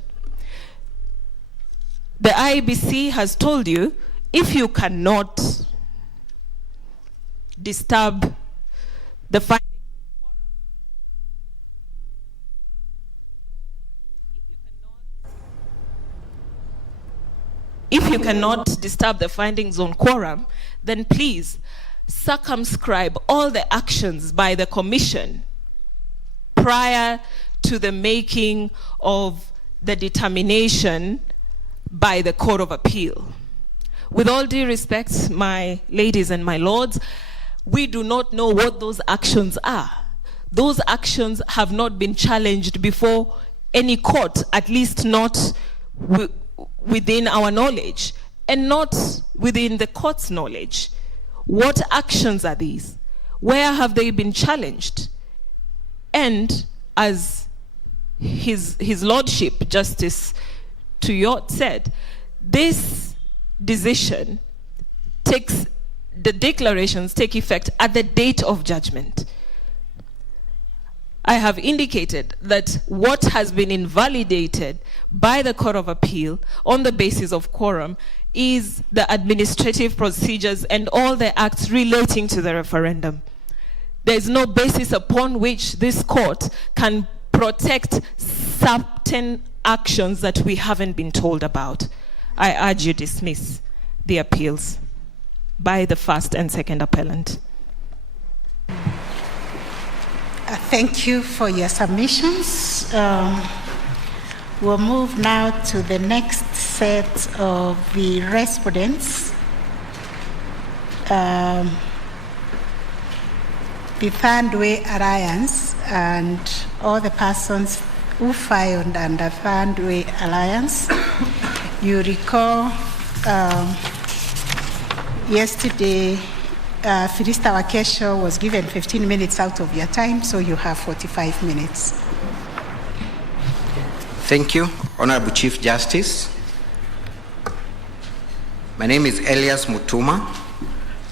The IBC has told you, if you cannot disturb the findings if you cannot disturb the findings on quorum, then please circumscribe all the actions by the Commission prior to the making of the determination by the Court of Appeal. With all due respect, my ladies and my lords, we do not know what those actions are. Those actions have not been challenged before any court, at least not within our knowledge, and not within the court's knowledge. What actions are these? Where have they been challenged? And as His Lordship, Justice Tuyot said, this decision the declarations take effect at the date of judgment. I have indicated that what has been invalidated by the Court of Appeal on the basis of quorum is the administrative procedures and all the acts relating to the referendum. There is no basis upon which this court can protect certain actions that we haven't been told about. I urge you dismiss the appeals by the first and second appellant. Thank you for your submissions. We'll move now to the next set of the respondents. the Third Way Alliance and all the persons who filed under Third Way Alliance. You recall yesterday, Philista Wakesho was given 15 minutes out of your time, so you have 45 minutes. Thank you, Honorable Chief Justice. My name is Elias Mutuma.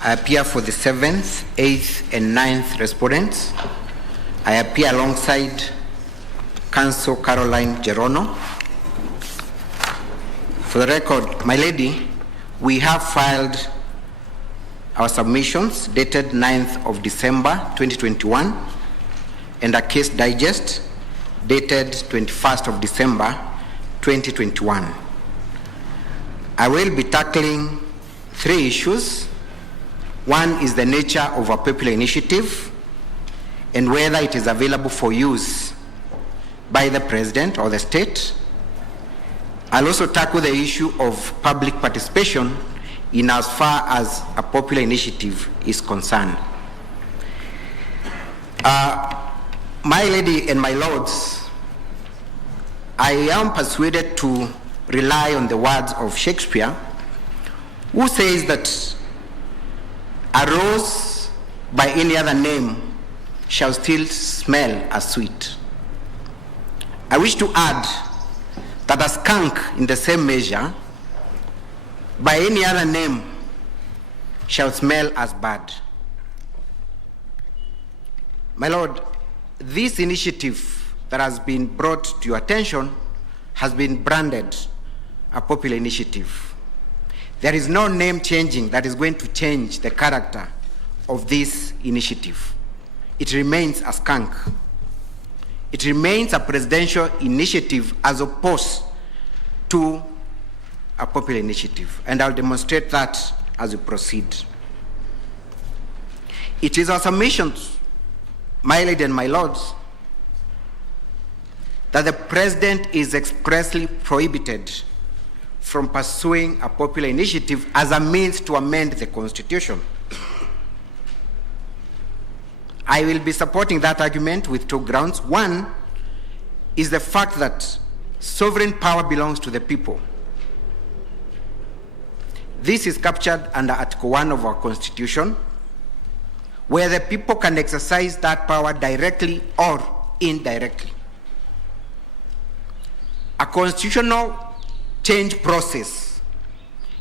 I appear for the 7th, 8th, and 9th respondents. I appear alongside Counsel Caroline Gerono. For the record, my lady, we have filed our submissions dated 9th of December 2021 and a case digest dated 21st of December 2021. I will be tackling 3 issues. One is the nature of a popular initiative and whether it is available for use by the president or the state. I'll also tackle the issue of public participation in as far as a popular initiative is concerned. My lady and my lords, I am persuaded to rely on the words of Shakespeare, who says that a rose by any other name shall still smell as sweet. I wish to add that a skunk in the same measure by any other name shall smell as bad. My lord, this initiative that has been brought to your attention has been branded a popular initiative. There is no name changing that is going to change the character of this initiative. It remains a skunk. It remains a presidential initiative as opposed to a popular initiative, and I'll demonstrate that as we proceed. It is our submissions, my lady and my lords, that the president is expressly prohibited from pursuing a popular initiative as a means to amend the Constitution. I will be supporting that argument with 2 grounds. One is the fact that sovereign power belongs to the people. This is captured under Article 1 of our Constitution, where the people can exercise that power directly or indirectly. A constitutional change process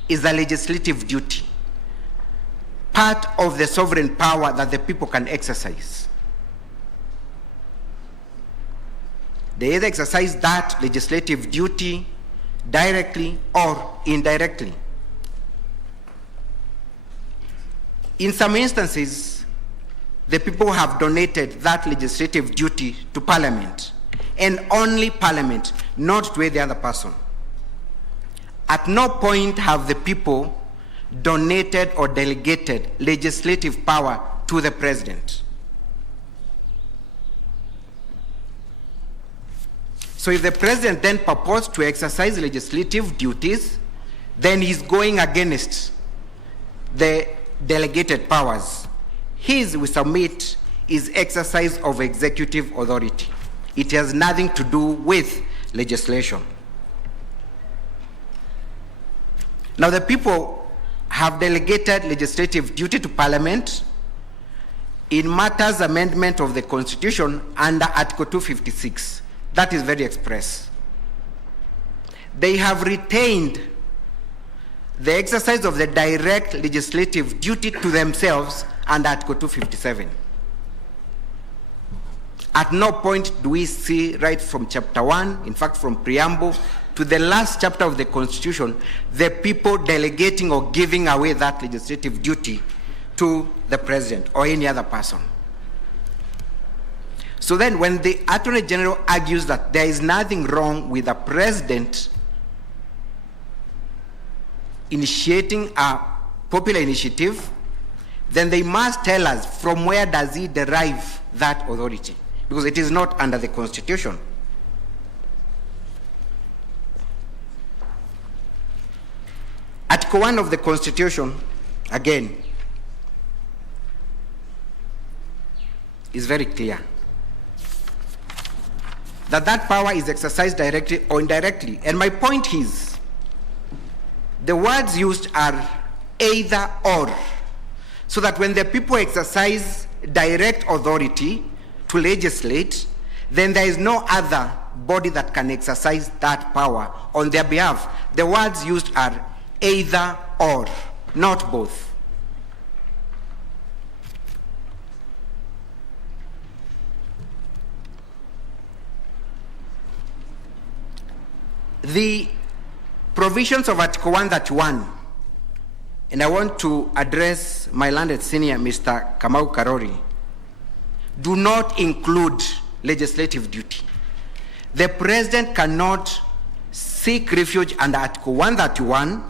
is a legislative duty, part of the sovereign power that the people can exercise. They either exercise that legislative duty directly or indirectly. In some instances, the people have donated that legislative duty to Parliament, and only Parliament, not to any other person. At no point have the people donated or delegated legislative power to the president. So if the president then purports to exercise legislative duties, then he's going against the delegated powers. His, we submit, is exercise of executive authority. It has nothing to do with legislation. Now, the people have delegated legislative duty to Parliament in matters amendment of the Constitution under Article 256. That is very express. They have retained the exercise of the direct legislative duty to themselves under Article 257. At no point do we see, right from Chapter 1, in fact from preamble, to the last chapter of the Constitution, the people delegating or giving away that legislative duty to the president or any other person. So then when the Attorney General argues that there is nothing wrong with the president initiating a popular initiative, then they must tell us from where does he derive that authority, because it is not under the Constitution. Article 1 of the Constitution, again, is very clear. That power is exercised directly or indirectly. And my point is, the words used are either or, so that when the people exercise direct authority to legislate, then there is no other body that can exercise that power on their behalf. The words used are either or, not both. The provisions of Article 131, and I want to address my landed senior, Mr. Kamau Karori, do not include legislative duty. The President cannot seek refuge under Article 131.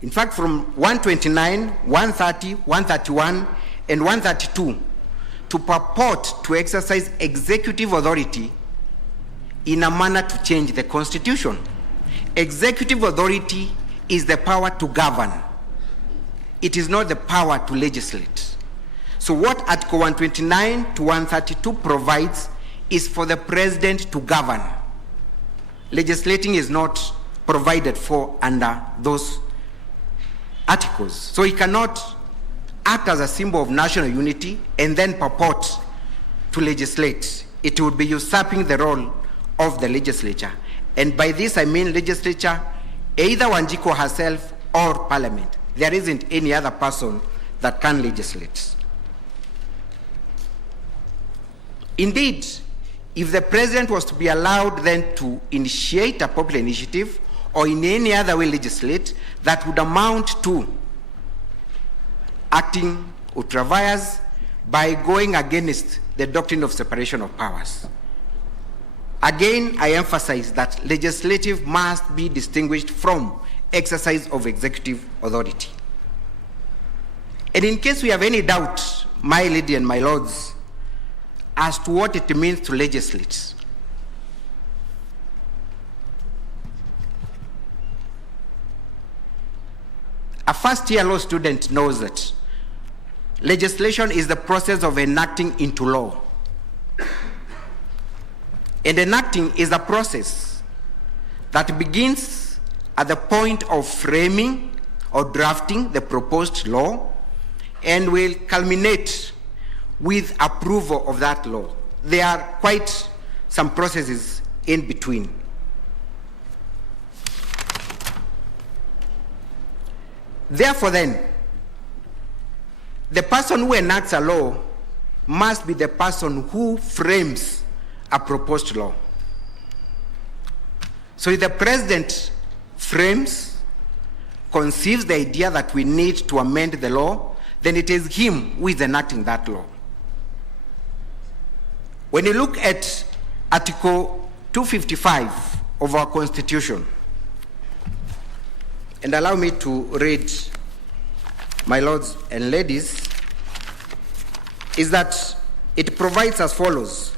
In fact, from 129, 130, 131, and 132, to purport to exercise executive authority in a manner to change the Constitution. Executive authority is the power to govern. It is not the power to legislate. So what Article 129 to 132 provides is for the President to govern. Legislating is not provided for under those articles. So he cannot act as a symbol of national unity and then purport to legislate. It would be usurping the role of the legislature. And by this I mean legislature, either Wanjiku herself or Parliament. There isn't any other person that can legislate. Indeed, if the President was to be allowed then to initiate a popular initiative or in any other way legislate, that would amount to acting ultra vires by going against the doctrine of separation of powers. Again, I emphasize that legislative must be distinguished from exercise of executive authority. And in case we have any doubt, my lady and my lords, as to what it means to legislate, a first-year law student knows that legislation is the process of enacting into law. And enacting is a process that begins at the point of framing or drafting the proposed law and will culminate with approval of that law. There are quite some processes in between. Therefore then, the person who enacts a law must be the person who frames a proposed law. So if the President frames, conceives the idea that we need to amend the law, then it is him who is enacting that law. When you look at Article 255 of our Constitution, and allow me to read, my lords and ladies, is that it provides as follows: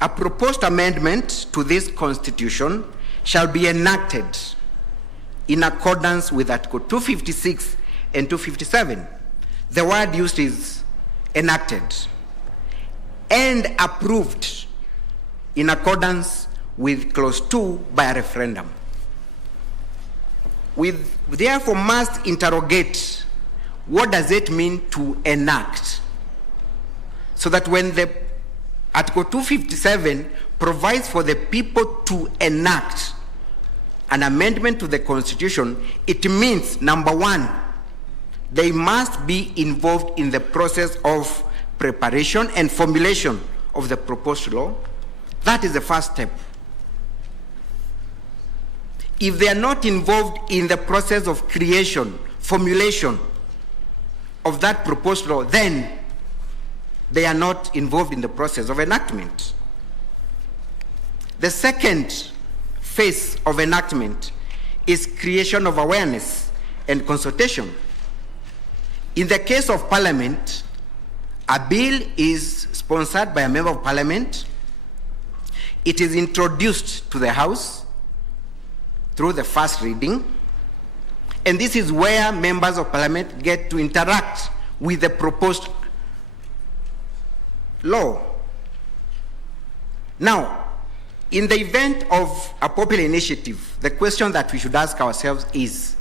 a proposed amendment to this Constitution shall be enacted in accordance with Article 256 and 257. The word used is enacted, and approved in accordance with Clause 2 by a referendum. We therefore must interrogate, what does it mean to enact? So that when the Article 257 provides for the people to enact an amendment to the Constitution, it means, number one, they must be involved in the process of preparation and formulation of the proposed law. That is the first step. If they are not involved in the process of creation, formulation of that proposed law, then they are not involved in the process of enactment. The second phase of enactment is creation of awareness and consultation. In the case of Parliament, a bill is sponsored by a member of Parliament. It is introduced to the House through the first reading, and this is where members of Parliament get to interact with the proposed law. Now, in the event of a popular initiative, the question that we should ask ourselves is,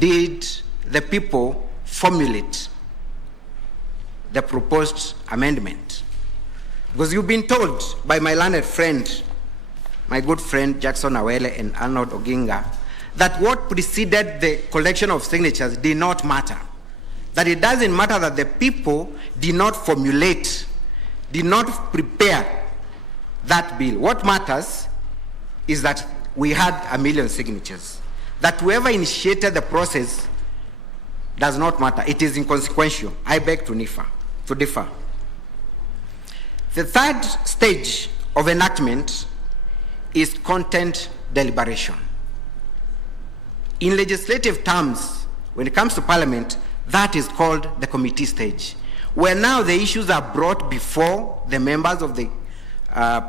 did the people formulate the proposed amendment? Because you've been told by my learned friend, my good friend Jackson Awele and Arnold Oginga, that what preceded the collection of signatures did not matter. That it doesn't matter that the people did not formulate, did not prepare that bill. What matters is that we had 1 million signatures. That whoever initiated the process does not matter. It is inconsequential. I beg to differ. The third stage of enactment is content deliberation. In legislative terms, when it comes to Parliament, that is called the committee stage, where now the issues are brought before the members of the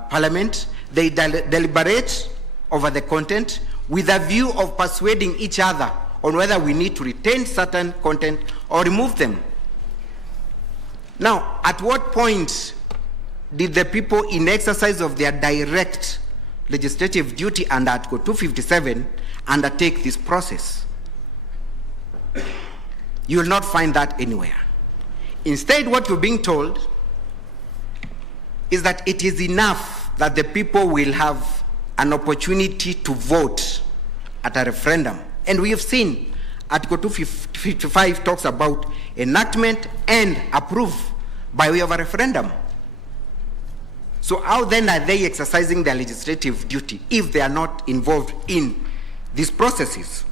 Parliament. They deliberate over the content with a view of persuading each other on whether we need to retain certain content or remove them. Now, at what point did the people, in exercise of their direct legislative duty under Article 257, undertake this process? You will not find that anywhere. Instead, what you're being told is that it is enough that the people will have an opportunity to vote at a referendum. And we have seen Article 255 talks about enactment and approve by way of a referendum. So how then are they exercising their legislative duty if they are not involved in these processes?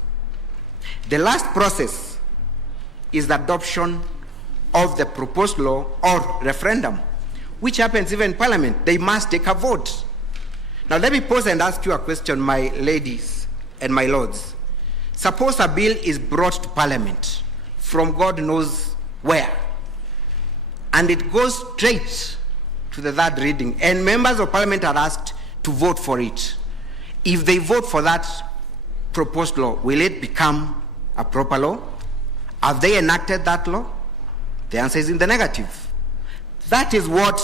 The last process is the adoption of the proposed law or referendum, which happens even in Parliament. They must take a vote. Now let me pause and ask you a question, my ladies and my lords. Suppose a bill is brought to Parliament from God knows where, and it goes straight to the third reading, and members of Parliament are asked to vote for it. If they vote for that proposed law, will it become a proper law? Have they enacted that law? The answer is in the negative. That is what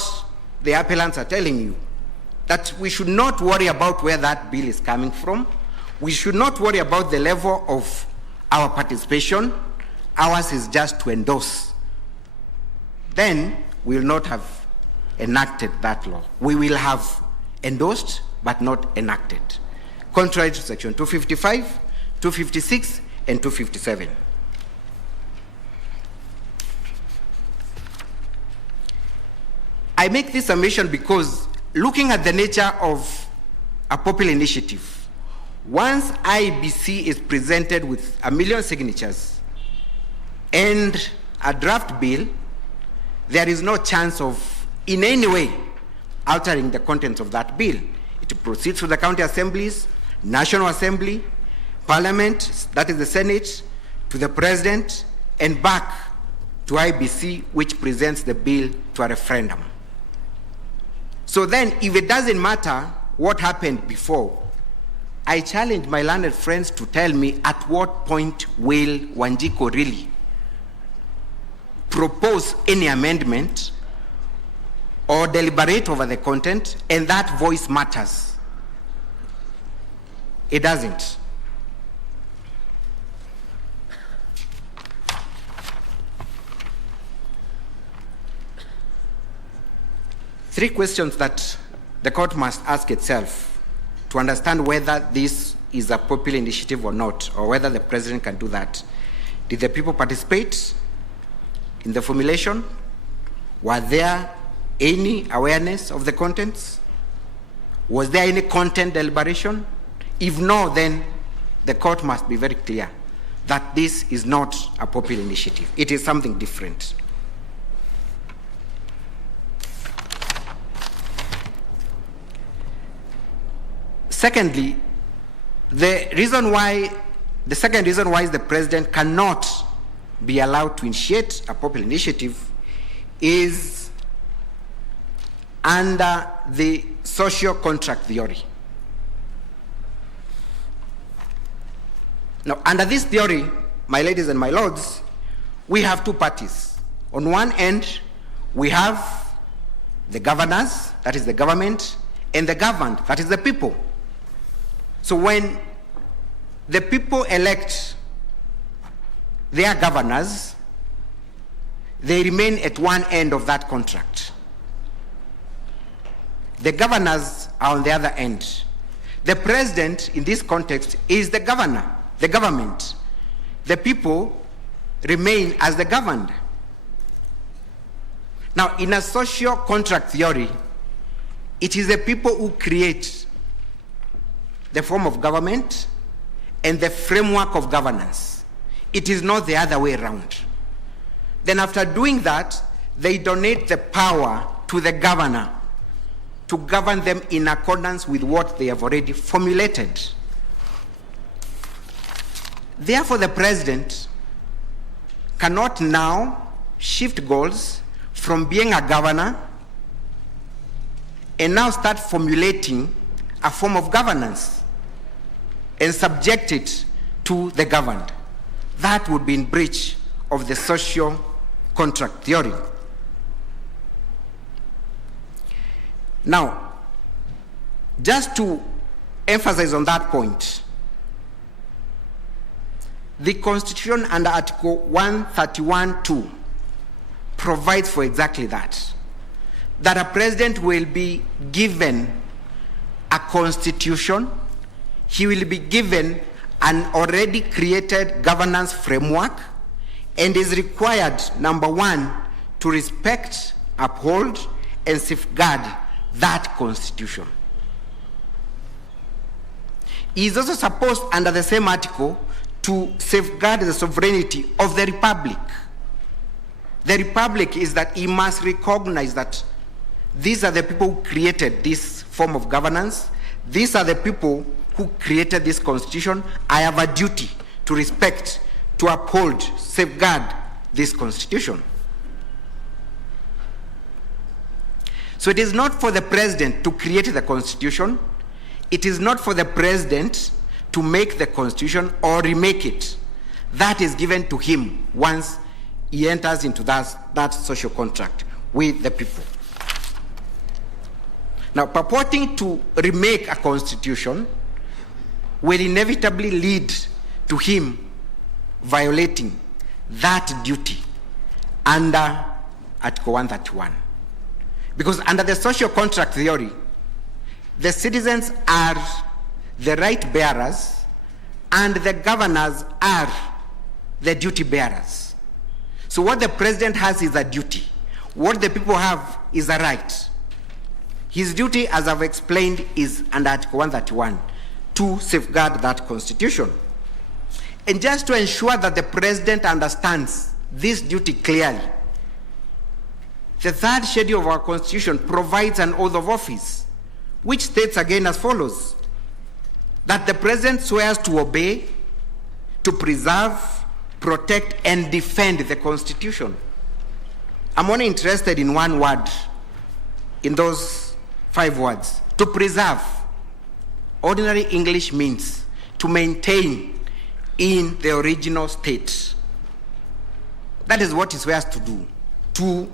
the appellants are telling you, that we should not worry about where that bill is coming from. We should not worry about the level of our participation. Ours is just to endorse. Then we will not have enacted that law. We will have endorsed but not enacted, contrary to Section 255, 256, and 257. I make this submission because looking at the nature of a popular initiative, once IBC is presented with 1 million signatures and a draft bill, there is no chance of in any way altering the contents of that bill. It proceeds to the county assemblies, National Assembly, Parliament, that is the Senate, to the President, and back to IBC, which presents the bill to a referendum. So then, if it doesn't matter what happened before, I challenge my learned friends to tell me at what point will Wanjiku really propose any amendment or deliberate over the content, and that voice matters. It doesn't. Three questions that the court must ask itself to understand whether this is a popular initiative or not, or whether the president can do that. Did the people participate in the formulation? Were there any awareness of the contents? Was there any content deliberation? If no, then the court must be very clear that this is not a popular initiative. It is something different. Secondly, the second reason why the president cannot be allowed to initiate a popular initiative is under the social contract theory. Now, under this theory, my ladies and my lords, we have two parties. On one end, we have the governors, that is the government, and the governed, that is the people. So when the people elect their governors, they remain at one end of that contract. The governors are on the other end. The president, in this context, is the governor, the government. The people remain as the governed. Now, in a social contract theory, it is the people who create the form of government and the framework of governance. It is not the other way around. Then after doing that, they donate the power to the governor to govern them in accordance with what they have already formulated. Therefore, the president cannot now shift goals from being a governor and now start formulating a form of governance and subject it to the governed. That would be in breach of the social contract theory. Now, just to emphasize on that point, the Constitution under Article 131(2) provides for exactly that a president will be given a constitution, he will be given an already created governance framework, and is required, number one, to respect, uphold, and safeguard that constitution. He is also supposed, under the same article, to safeguard the sovereignty of the republic. The republic is that he must recognize that these are the people who created this form of governance. These are the people who created this constitution. I have a duty to respect, to uphold, safeguard this constitution. So it is not for the president to create the constitution. It is not for the president to make the constitution or remake it. That is given to him once he enters into that social contract with the people. Now, purporting to remake a constitution will inevitably lead to him violating that duty under Article 131. Because under the social contract theory, the citizens are the right bearers and the governors are the duty bearers. So what the president has is a duty. What the people have is a right. His duty, as I've explained, is under Article 131 to safeguard that constitution. And just to ensure that the president understands this duty clearly, the third schedule of our constitution provides an oath of office, which states again as follows: that the president swears to obey, to preserve, protect, and defend the constitution. I'm only interested in one word in those 5 words: to preserve. Ordinary English means to maintain in the original state. That is what he swears to do, to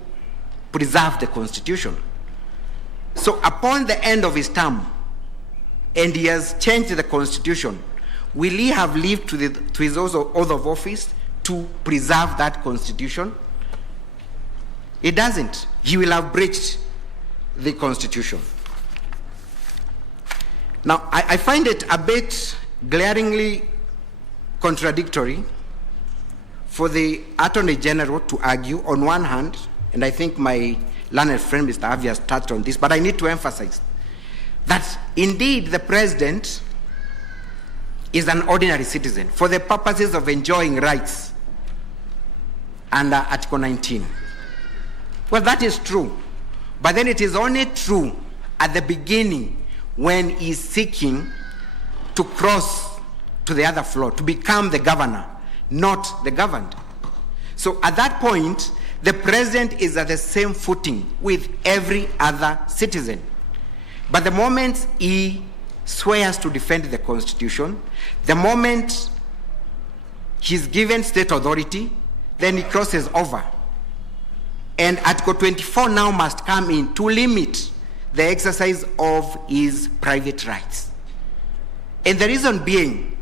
preserve the constitution. So upon the end of his term, and he has changed the constitution, will he have lived to his oath of office to preserve that constitution? It doesn't. He will have breached the constitution. Now, I find it a bit glaringly contradictory for the Attorney General to argue on one hand, and I think my learned friend Mr. Avi has touched on this, but I need to emphasize that indeed the president is an ordinary citizen for the purposes of enjoying rights under Article 19. Well, that is true, but then it is only true at the beginning when he is seeking to cross to the other floor, to become the governor, not the governed. So at that point, the president is at the same footing with every other citizen. But the moment he swears to defend the constitution, the moment he's given state authority, then he crosses over And Article 24 now must come in to limit the exercise of his private rights. And the reason being,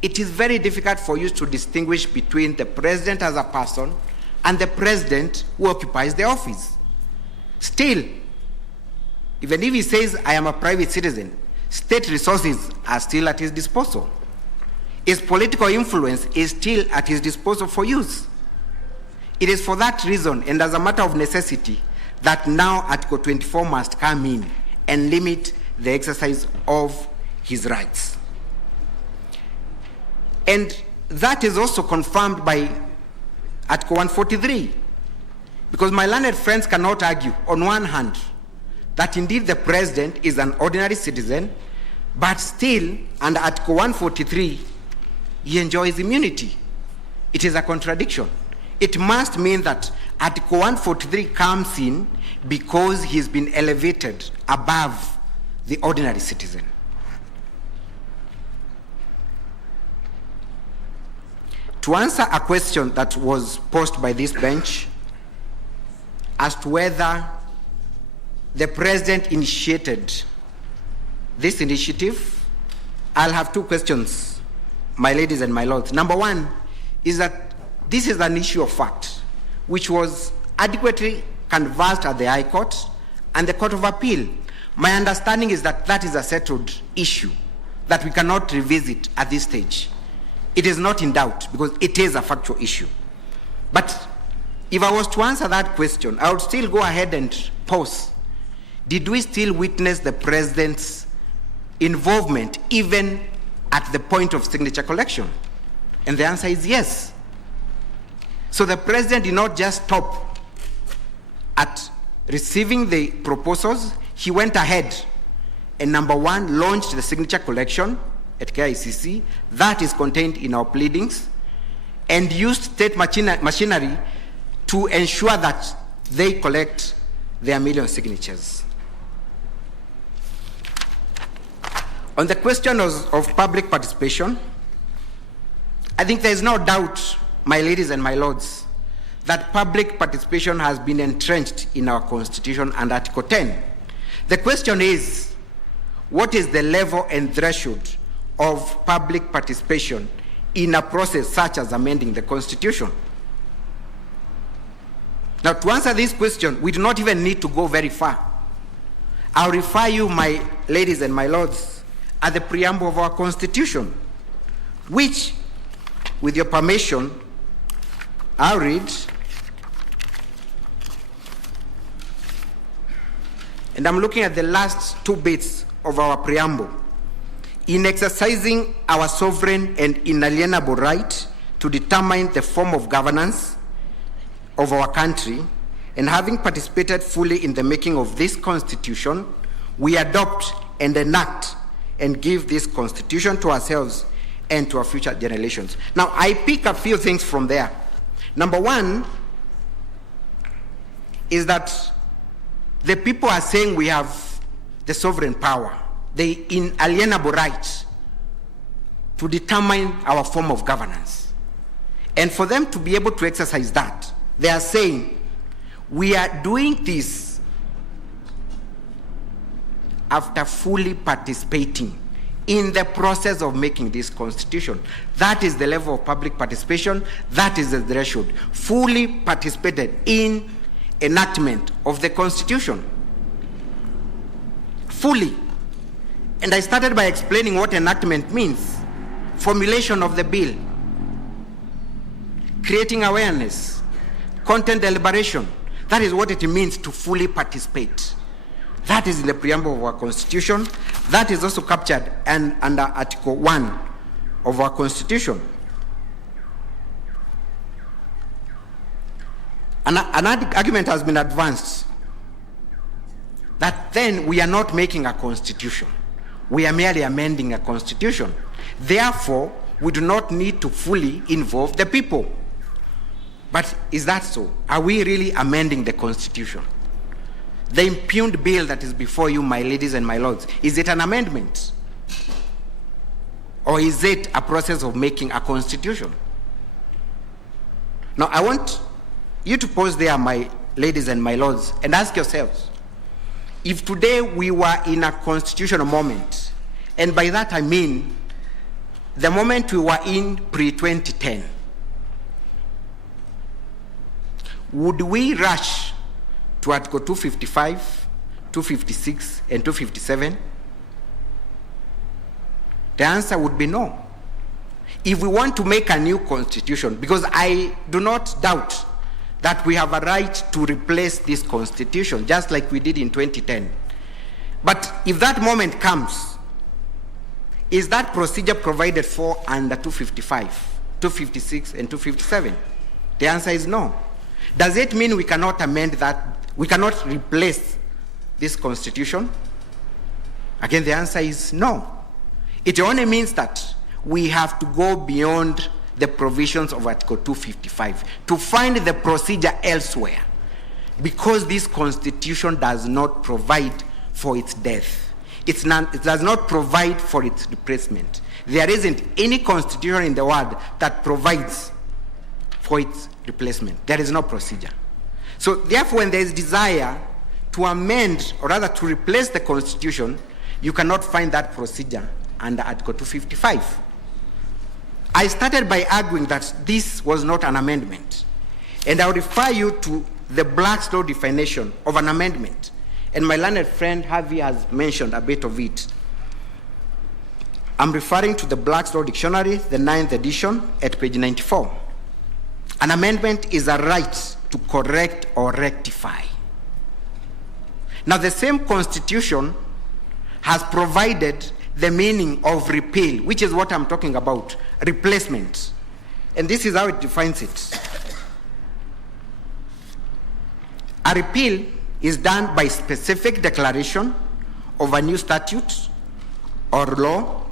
it is very difficult for you to distinguish between the president as a person and the president who occupies the office. Still, even if he says, I am a private citizen, state resources are still at his disposal. His political influence is still at his disposal for use. It is for that reason, and as a matter of necessity, that now Article 24 must come in and limit the exercise of his rights. And that is also confirmed by Article 143, because my learned friends cannot argue, on one hand, that indeed the president is an ordinary citizen, but still, under Article 143, he enjoys immunity. It is a contradiction. It must mean that Article 143 comes in because he's been elevated above the ordinary citizen. To answer a question that was posed by this bench as to whether the president initiated this initiative, I'll have two questions, my ladies and my lords. Number one is that this is an issue of fact, which was adequately canvassed at the High Court and the Court of Appeal. My understanding is that that is a settled issue that we cannot revisit at this stage. It is not in doubt because it is a factual issue. But if I was to answer that question, I would still go ahead and pause. Did we still witness the president's involvement even at the point of signature collection? And the answer is yes. So the president did not just stop at receiving the proposals. He went ahead and, number one, launched the signature collection at KICC. That is contained in our pleadings, and used state machinery to ensure that they collect their million signatures. On the question of public participation, I think there is no doubt, my ladies and my lords, that public participation has been entrenched in our Constitution and Article 10. The question is, what is the level and threshold of public participation in a process such as amending the Constitution? Now, to answer this question, we do not even need to go very far. I'll refer you, my ladies and my lords, at the preamble of our Constitution, which, with your permission, I'll read. And I'm looking at the last two bits of our preamble. In exercising our sovereign and inalienable right to determine the form of governance of our country, and having participated fully in the making of this Constitution, we adopt and enact and give this Constitution to ourselves and to our future generations. Now, I pick a few things from there. Number one is that the people are saying we have the sovereign power, the inalienable right to determine our form of governance. And for them to be able to exercise that, they are saying we are doing this after fully participating in the process of making this Constitution. That is the level of public participation. That is the threshold. Fully participated in enactment of the Constitution. Fully. And I started by explaining what enactment means. Formulation of the bill, creating awareness, content deliberation. That is what it means to fully participate. That is in the preamble of our Constitution. That is also captured under Article 1 of our Constitution. An argument has been advanced that then we are not making a constitution. We are merely amending a constitution. Therefore, we do not need to fully involve the people. But is that so? Are we really amending the Constitution? The impugned bill that is before you, my ladies and my lords, is it an amendment? Or is it a process of making a constitution? Now, I want you to pause there, my ladies and my lords, and ask yourselves, if today we were in a constitutional moment, and by that I mean the moment we were in pre-2010, would we rush to Article 255, 256, and 257? The answer would be no. If we want to make a new constitution, because I do not doubt that we have a right to replace this constitution, just like we did in 2010. But if that moment comes, is that procedure provided for under 255, 256, and 257? The answer is no. Does it mean we cannot amend that? We cannot replace this constitution? Again, the answer is no. It only means that we have to go beyond the provisions of Article 255 to find the procedure elsewhere, because this constitution does not provide for its death. It does not provide for its replacement. There isn't any constitution in the world that provides for its replacement. There is no procedure. So therefore, when there is desire to amend, or rather to replace the constitution, you cannot find that procedure under Article 255. I started by arguing that this was not an amendment, and I will refer you to the Black's Law definition of an amendment, and my learned friend Harvey has mentioned a bit of it. I'm referring to the Black's Law Dictionary, the 9th edition, at page 94. An amendment is a right to correct or rectify. Now, the same constitution has provided the meaning of repeal, which is what I'm talking about, replacement. And this is how it defines it. A repeal is done by specific declaration of a new statute or law.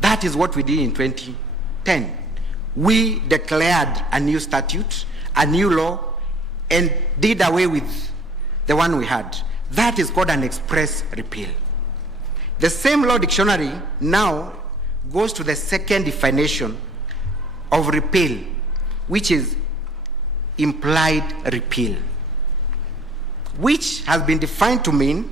That is what we did in 2010. We declared a new statute, a new law, and did away with the one we had. That is called an express repeal. The same law dictionary now goes to the second definition of repeal, which is implied repeal, which has been defined to mean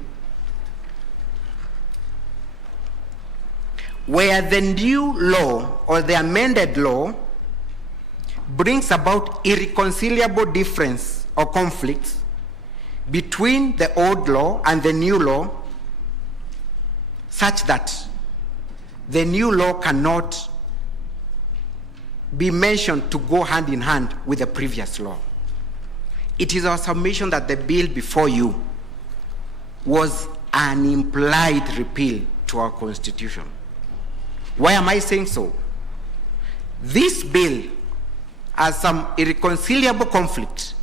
where the new law or the amended law brings about irreconcilable difference or conflicts between the old law and the new law, such that the new law cannot be mentioned to go hand in hand with the previous law. It is our submission that the bill before you was an implied repeal to our Constitution. Why am I saying so? This bill has some irreconcilable conflict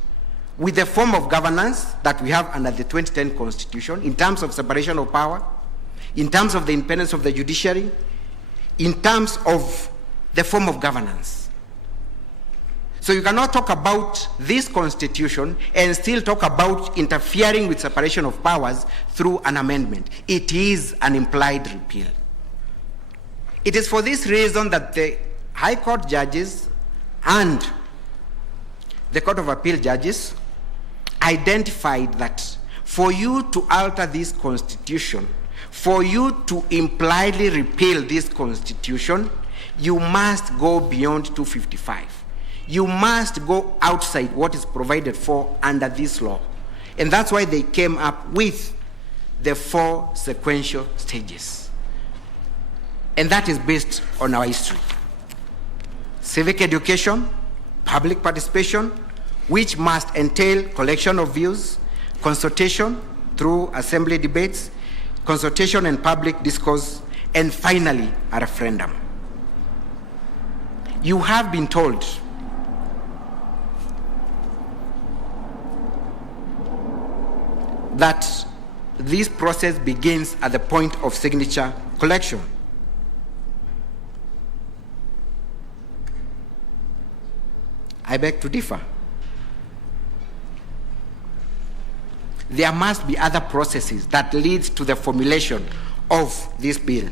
with the form of governance that we have under the 2010 Constitution in terms of separation of power, in terms of the independence of the judiciary, in terms of the form of governance. So you cannot talk about this constitution and still talk about interfering with separation of powers through an amendment. It is an implied repeal. It is for this reason that the High Court judges and the Court of Appeal judges identified that for you to alter this constitution, for you to impliedly repeal this constitution, you must go beyond 255. You must go outside what is provided for under this law. And that's why they came up with the 4 sequential stages. And that is based on our history. Civic education, public participation, which must entail collection of views, consultation through assembly debates, consultation and public discourse, and finally, a referendum. You have been told that this process begins at the point of signature collection. I beg to differ. There must be other processes that lead to the formulation of this bill.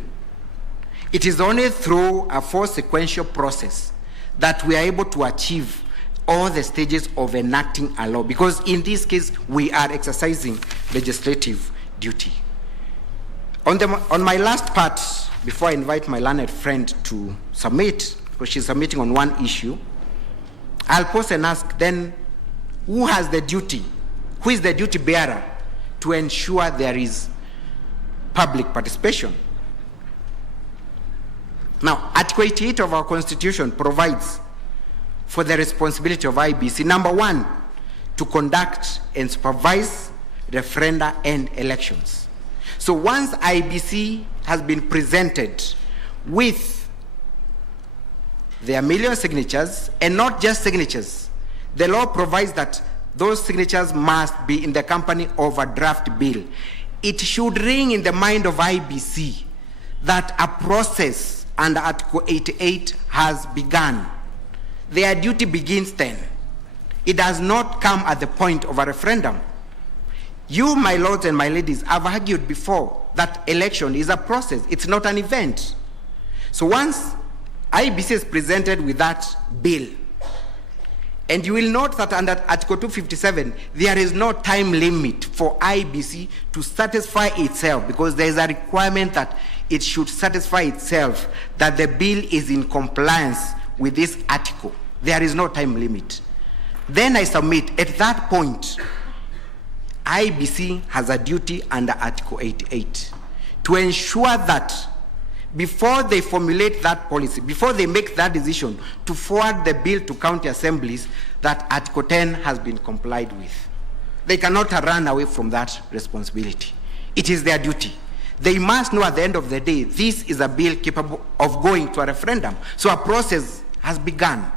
It is only through a 4 sequential process that we are able to achieve all the stages of enacting a law, because in this case, we are exercising legislative duty. On my last part, before I invite my learned friend to submit, because she's submitting on one issue, I'll pause and ask then, who has the duty? Who is the duty bearer to ensure there is public participation? Now, Article 88 of our Constitution provides for the responsibility of IBC, number one, to conduct and supervise referenda and elections. So once IBC has been presented with their million signatures, and not just signatures, the law provides that those signatures must be in the company of a draft bill. It should ring in the mind of IBC that a process under Article 88 has begun. Their duty begins then. It does not come at the point of a referendum. You, my lords and my ladies, have argued before that election is a process. It's not an event. So once IBC is presented with that bill, and you will note that under Article 257, there is no time limit for IBC to satisfy itself, because there is a requirement that it should satisfy itself that the bill is in compliance with this article. There is no time limit. Then I submit, at that point, IBC has a duty under Article 88 to ensure that before they formulate that policy, before they make that decision to forward the bill to county assemblies, that Article 10 has been complied with. They cannot run away from that responsibility. It is their duty. They must know at the end of the day, this is a bill capable of going to a referendum. So a process has begun.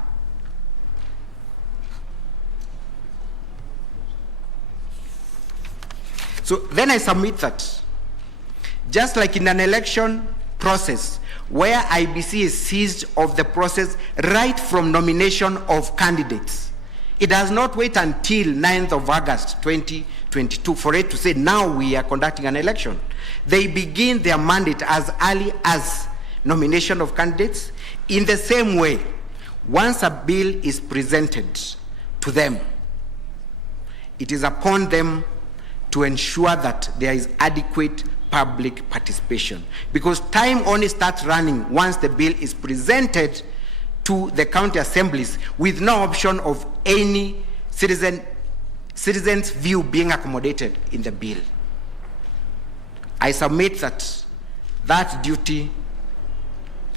So then I submit that, just like in an election process, where IBC is seized of the process right from nomination of candidates, it does not wait until 9th of August 2022 for it to say, now we are conducting an election. They begin their mandate as early as nomination of candidates. In the same way, once a bill is presented to them, it is upon them to ensure that there is adequate public participation, because time only starts running once the bill is presented to the county assemblies with no option of any citizen's view being accommodated in the bill. I submit that that duty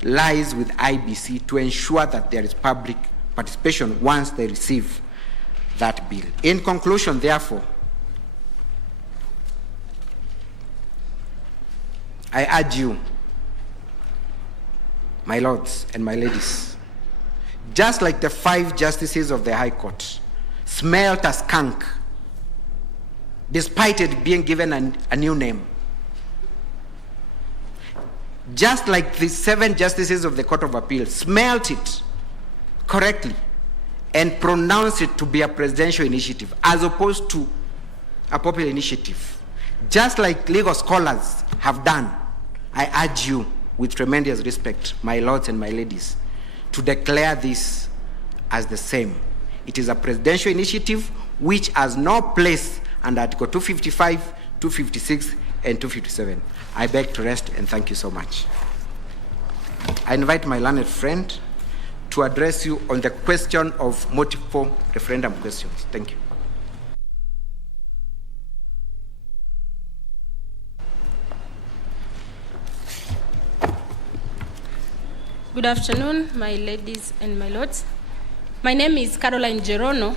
lies with IBC to ensure that there is public participation once they receive that bill. In conclusion, therefore, I urge you, my lords and my ladies, just like the 5 justices of the High Court smelt a skunk, despite it being given a new name, just like the 7 justices of the Court of Appeal smelt it correctly and pronounced it to be a presidential initiative as opposed to a popular initiative, just like legal scholars have done, I urge you, with tremendous respect, my lords and my ladies, to declare this as the same. It is a presidential initiative which has no place under Article 255, 256, and 257. I beg to rest, and thank you so much. I invite my learned friend to address you on the question of multiple referendum questions. Thank you. Good afternoon, my ladies and my lords. My name is Caroline Gerono,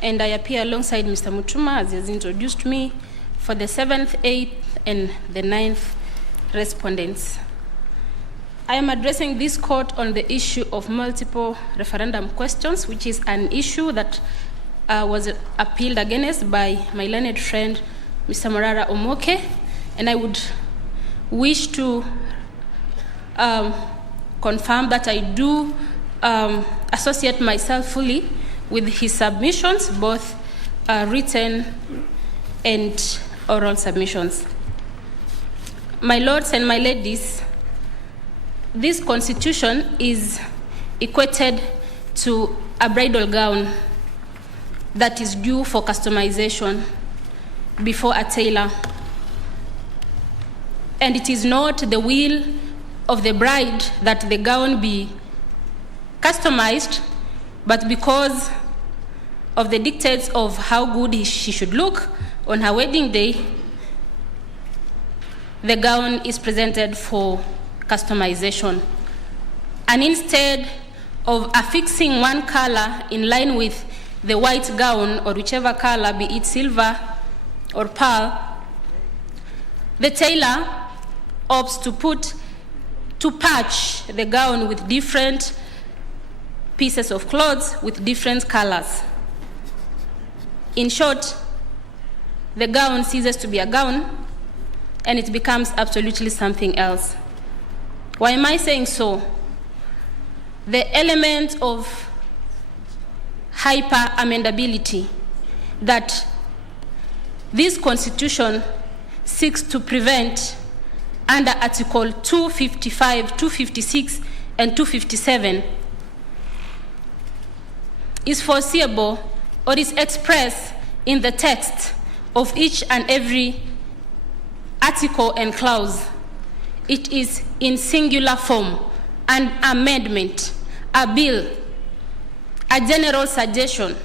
and I appear alongside Mr. Mutuma, as he has introduced me, for the 7th, 8th, and the 9th respondents. I am addressing this court on the issue of multiple referendum questions, which is an issue that was appealed against by my learned friend, Mr. Morara Omoke, and I would wish to confirm that I do associate myself fully with his submissions, both written and oral submissions. My lords and my ladies, this constitution is equated to a bridal gown that is due for customization before a tailor. And it is not the will of the bride that the gown be customized, but because of the dictates of how good she should look on her wedding day, the gown is presented for customization. And instead of affixing one color in line with the white gown, or whichever color, be it silver or pearl, the tailor opts to patch the gown with different pieces of clothes with different colors. In short, the gown ceases to be a gown and it becomes absolutely something else. Why am I saying so? The element of hyper-amendability that this Constitution seeks to prevent under Article 255, 256, and 257 is foreseeable or is expressed in the text of each and every article and clause. It is in singular form, an amendment, a bill, a general suggestion.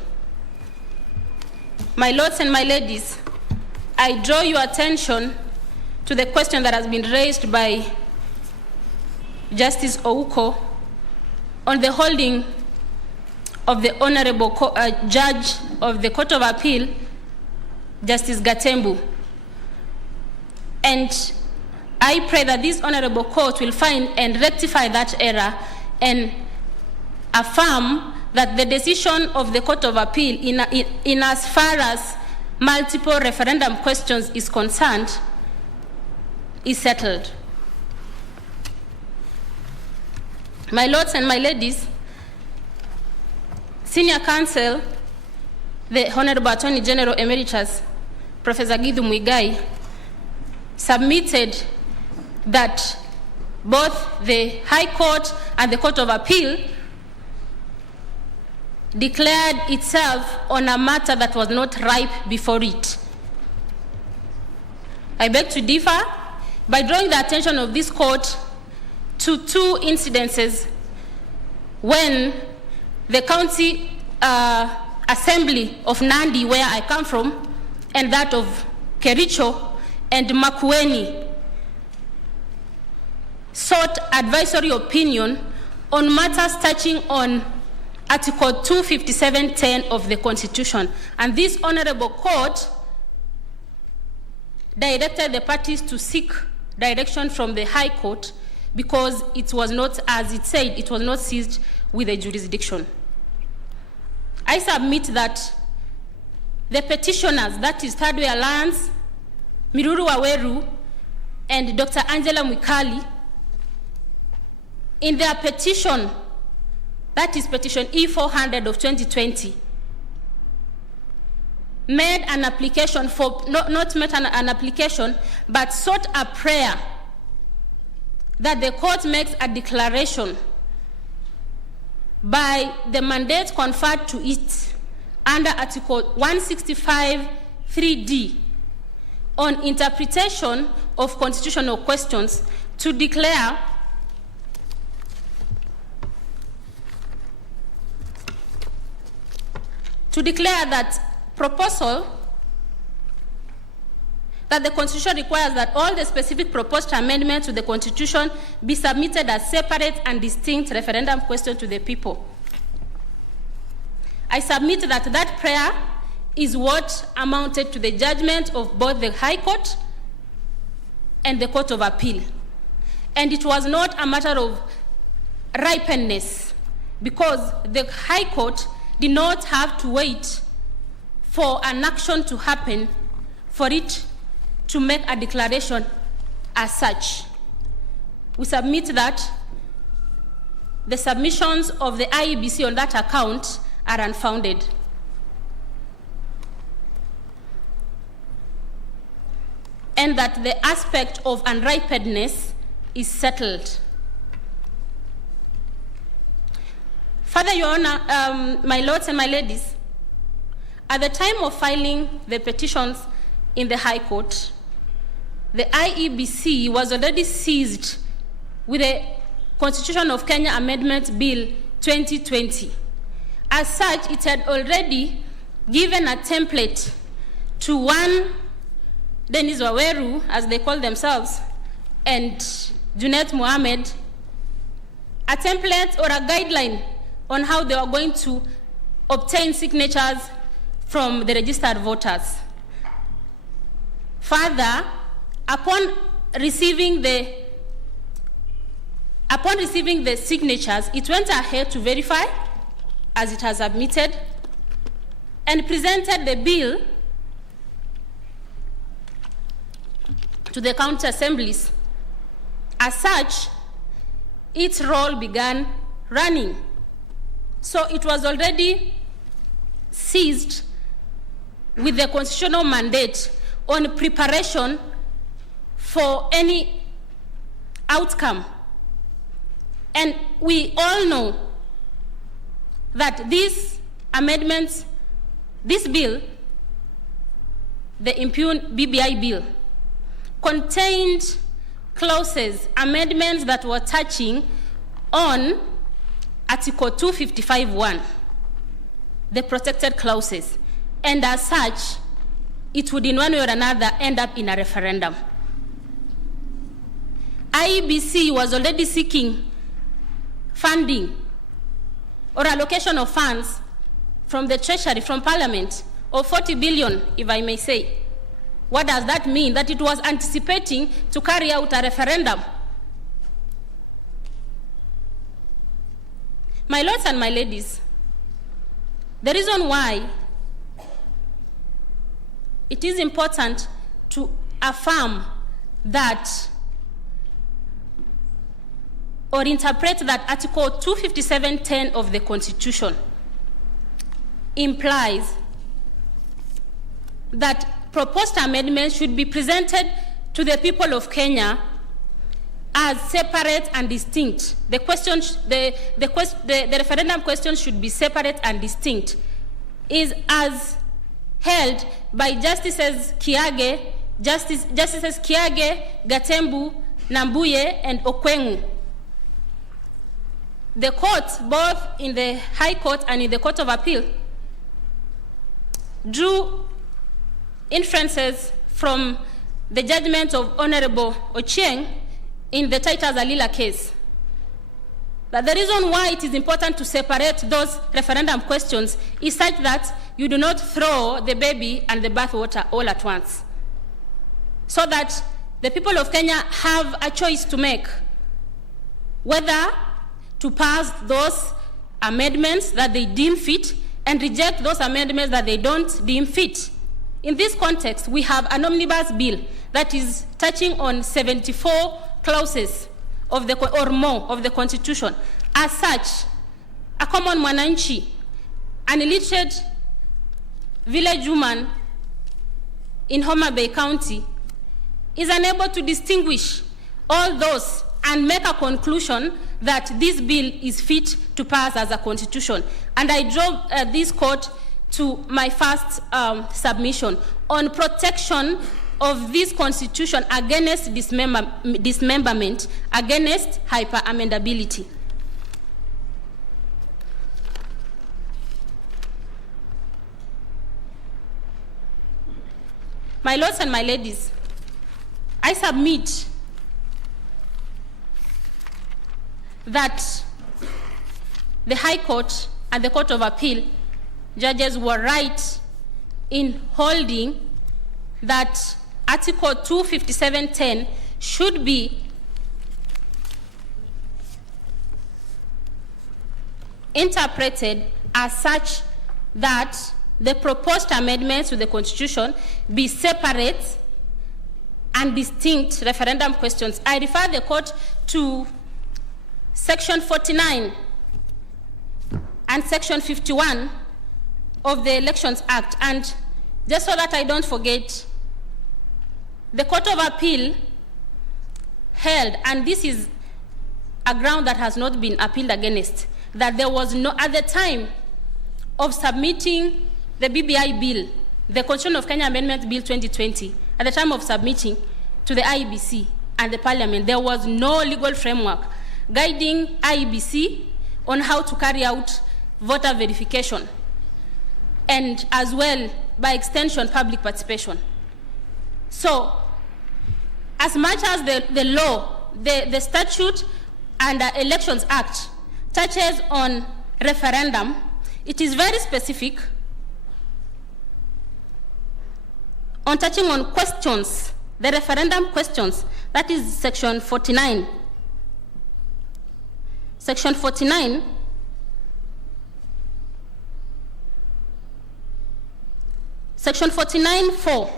My lords and my ladies, I draw your attention to the question that has been raised by Justice Ouko on the holding of the Honorable Judge of the Court of Appeal, Justice Gatembu. And I pray that this Honorable Court will find and rectify that error and affirm that the decision of the Court of Appeal in as far as multiple referendum questions is concerned is settled. My lords and my ladies, Senior Counsel, the Honorable Attorney General Emeritus, Professor Githu Muigai, submitted that both the High Court and the Court of Appeal declared itself on a matter that was not ripe before it. I beg to differ by drawing the attention of this court to two incidences when the county assembly of Nandi, where I come from, and that of Kericho and Makueni sought advisory opinion on matters touching on Article 257.10 of the Constitution. And this Honorable Court directed the parties to seek direction from the High Court because it was not, as it said, it was not seized with a jurisdiction. I submit that the petitioners, that is Third Way Alliance, Miruru Waweru, and Dr. Angela Mwikali, in their petition, that is petition E400 of 2020, made an application for, not made an application, but sought a prayer that the court makes a declaration by the mandate conferred to it under Article 165 3D on interpretation of constitutional questions to declare that proposal that the Constitution requires that all the specific proposed amendments to the Constitution be submitted as separate and distinct referendum questions to the people. I submit that that prayer is what amounted to the judgment of both the High Court and the Court of Appeal. And it was not a matter of ripeness, because the High Court did not have to wait for an action to happen for it to make a declaration as such. We submit that the submissions of the IEBC on that account are unfounded. And that the aspect of unripeness is settled. Further, Your Honor, my lords and my ladies, at the time of filing the petitions in the High Court, the IEBC was already seized with the Constitution of Kenya Amendment Bill 2020. As such, it had already given a template to one Dennis Waweru, as they call themselves, and Junet Mohammed, a template or a guideline on how they are going to obtain signatures from the registered voters. Further, upon receiving the signatures, it went ahead to verify, as it has admitted, and presented the bill to the county assemblies. As such, its role began running. So it was already seized with the constitutional mandate on preparation for any outcome. And we all know that these amendments, this bill, the impugned BBI bill, contained clauses, amendments that were touching on Article 255(1), the protected clauses, and as such, it would in one way or another end up in a referendum. IEBC was already seeking funding or allocation of funds from the Treasury, from Parliament, of 40 billion, if I may say. What does that mean? That it was anticipating to carry out a referendum. My lords and my ladies, the reason why it is important to affirm that or interpret that Article 257(10) of the Constitution implies that proposed amendments should be presented to the people of Kenya as separate and distinct. The referendum question should be separate and distinct, is as held by Justices Kiage, Gatembu, Nambuye, and Okwengu. The courts, both in the High Court and in the Court of Appeal, drew inferences from the judgment of Honorable Ochieng in the Titus Alila case. But the reason why it is important to separate those referendum questions is such that you do not throw the baby and the bathwater all at once, so that the people of Kenya have a choice to make whether to pass those amendments that they deem fit and reject those amendments that they don't deem fit. In this context, we have an omnibus bill that is touching on 74 clauses of the, or more of the Constitution. As such, a common mwananchi, an illiterate village woman in Homa Bay County, is unable to distinguish all those and make a conclusion that this bill is fit to pass as a constitution. And I drove this court to my first submission on protection of this constitution against dismemberment, against hyper-amendability. My lords and my ladies, I submit that the High Court and the Court of Appeal judges were right in holding that Article 257(10) should be interpreted as such that the proposed amendments to the Constitution be separate and distinct referendum questions. I refer the court to Section 49 and Section 51 of the Elections Act. And just so that I don't forget, the Court of Appeal held, and this is a ground that has not been appealed against, that there was no, at the time of submitting the BBI bill, the Constitution of Kenya Amendment Bill 2020, at the time of submitting to the IEBC and the Parliament, there was no legal framework guiding IEBC on how to carry out voter verification, and as well, by extension, public participation. So, as much as the law, the statute and the Elections Act touches on referendum, it is very specific on touching on questions, the referendum questions. That is section 49. Section 49 Section 49(4)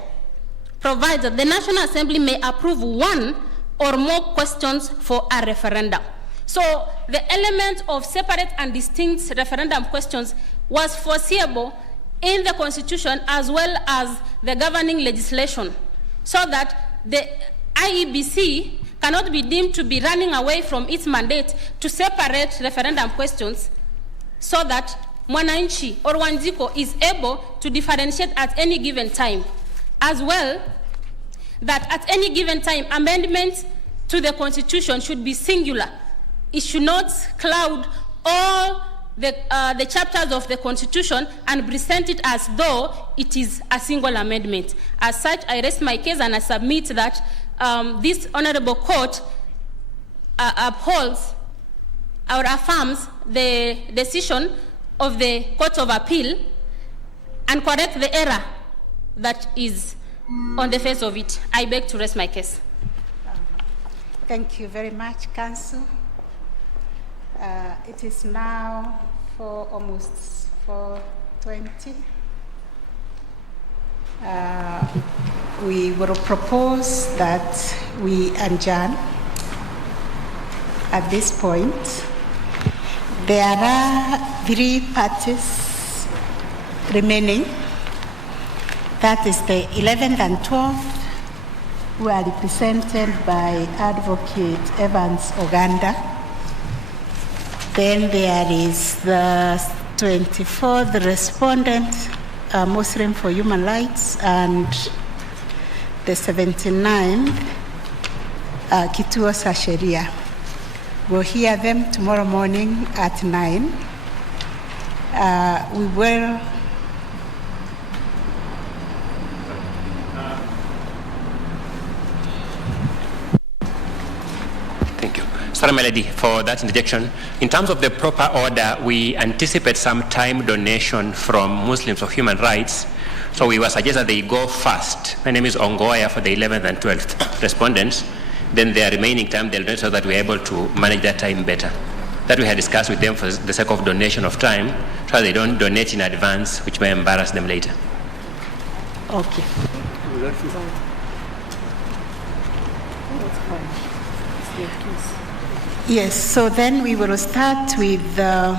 provides that the National Assembly may approve one or more questions for a referendum. So the element of separate and distinct referendum questions was foreseeable in the Constitution as well as the governing legislation, so that the IEBC cannot be deemed to be running away from its mandate to separate referendum questions, so that Mwananchi or Wanjiko is able to differentiate at any given time. As well, that at any given time, amendments to the Constitution should be singular. It should not cloud all the chapters of the Constitution and present it as though it is a single amendment. As such, I rest my case and I submit that this Honorable Court upholds or affirms the decision of the Court of Appeal and correct the error that is on the face of it. I beg to rest my case. Thank you very much, Counsel. It is now almost 4:20. We will propose that we adjourn at this point. There are 3 parties remaining. That is the 11th and 12th, who are represented by Advocate Evans Oganda. Then there is the 24th, the respondent, Muslim for Human Rights, and the 79th, Kituo Sasheria. We'll hear them tomorrow morning at 9. We will. Thank you. Sorry, my lady, for that interjection. In terms of the proper order, we anticipate some time donation from Muslims for Human Rights. So we will suggest that they go first. My name is Ongoya for the 11th and 12th respondents. Then their remaining time they'll donate so that we're able to manage that time better. That we had discussed with them for the sake of donation of time, so they don't donate in advance, which may embarrass them later. Okay. Yes, so then we will start with the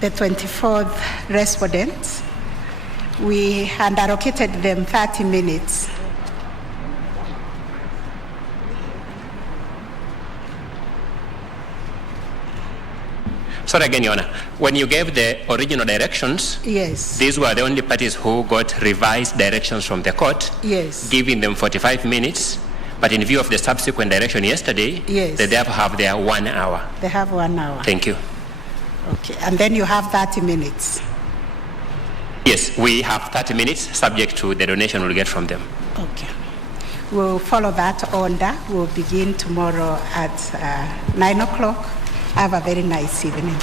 24th respondents. We had allocated them 30 minutes. Sorry again, Your Honor. When you gave the original directions, Yes. these were the only parties who got revised directions from the court, Yes. giving them 45 minutes. But in view of the subsequent direction yesterday, Yes. they therefore have their 1 hour. They have 1 hour. Thank you. Okay, and then you have 30 minutes. Yes, we have 30 minutes subject to the donation we'll get from them. Okay. We'll follow that order. We'll begin tomorrow at 9 o'clock. Have a very nice evening.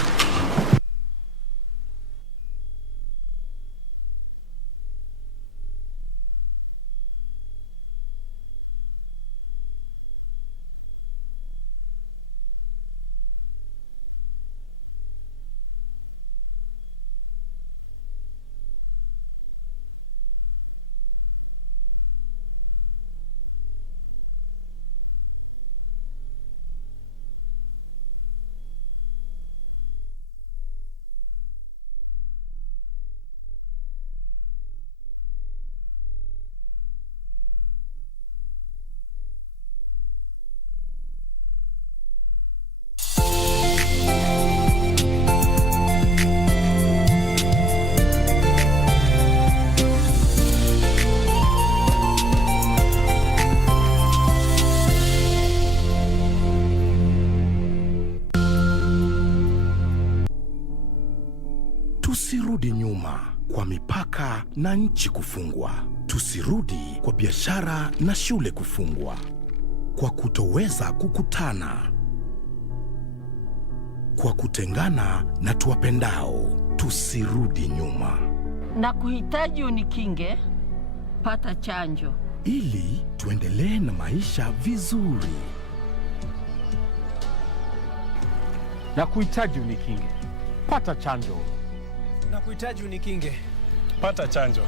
na nchi kufungwa. Tusirudi kwa biashara na shule kufungwa kwa kutoweza kukutana, kwa kutengana na tuwapendao. Tusirudi nyuma. Na kuhitaji unikinge, pata chanjo ili tuendelee na maisha vizuri. Na kuhitaji unikinge, pata chanjo. Na kuhitaji unikinge, pata chanjo.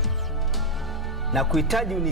Na kuhitaji unikinge.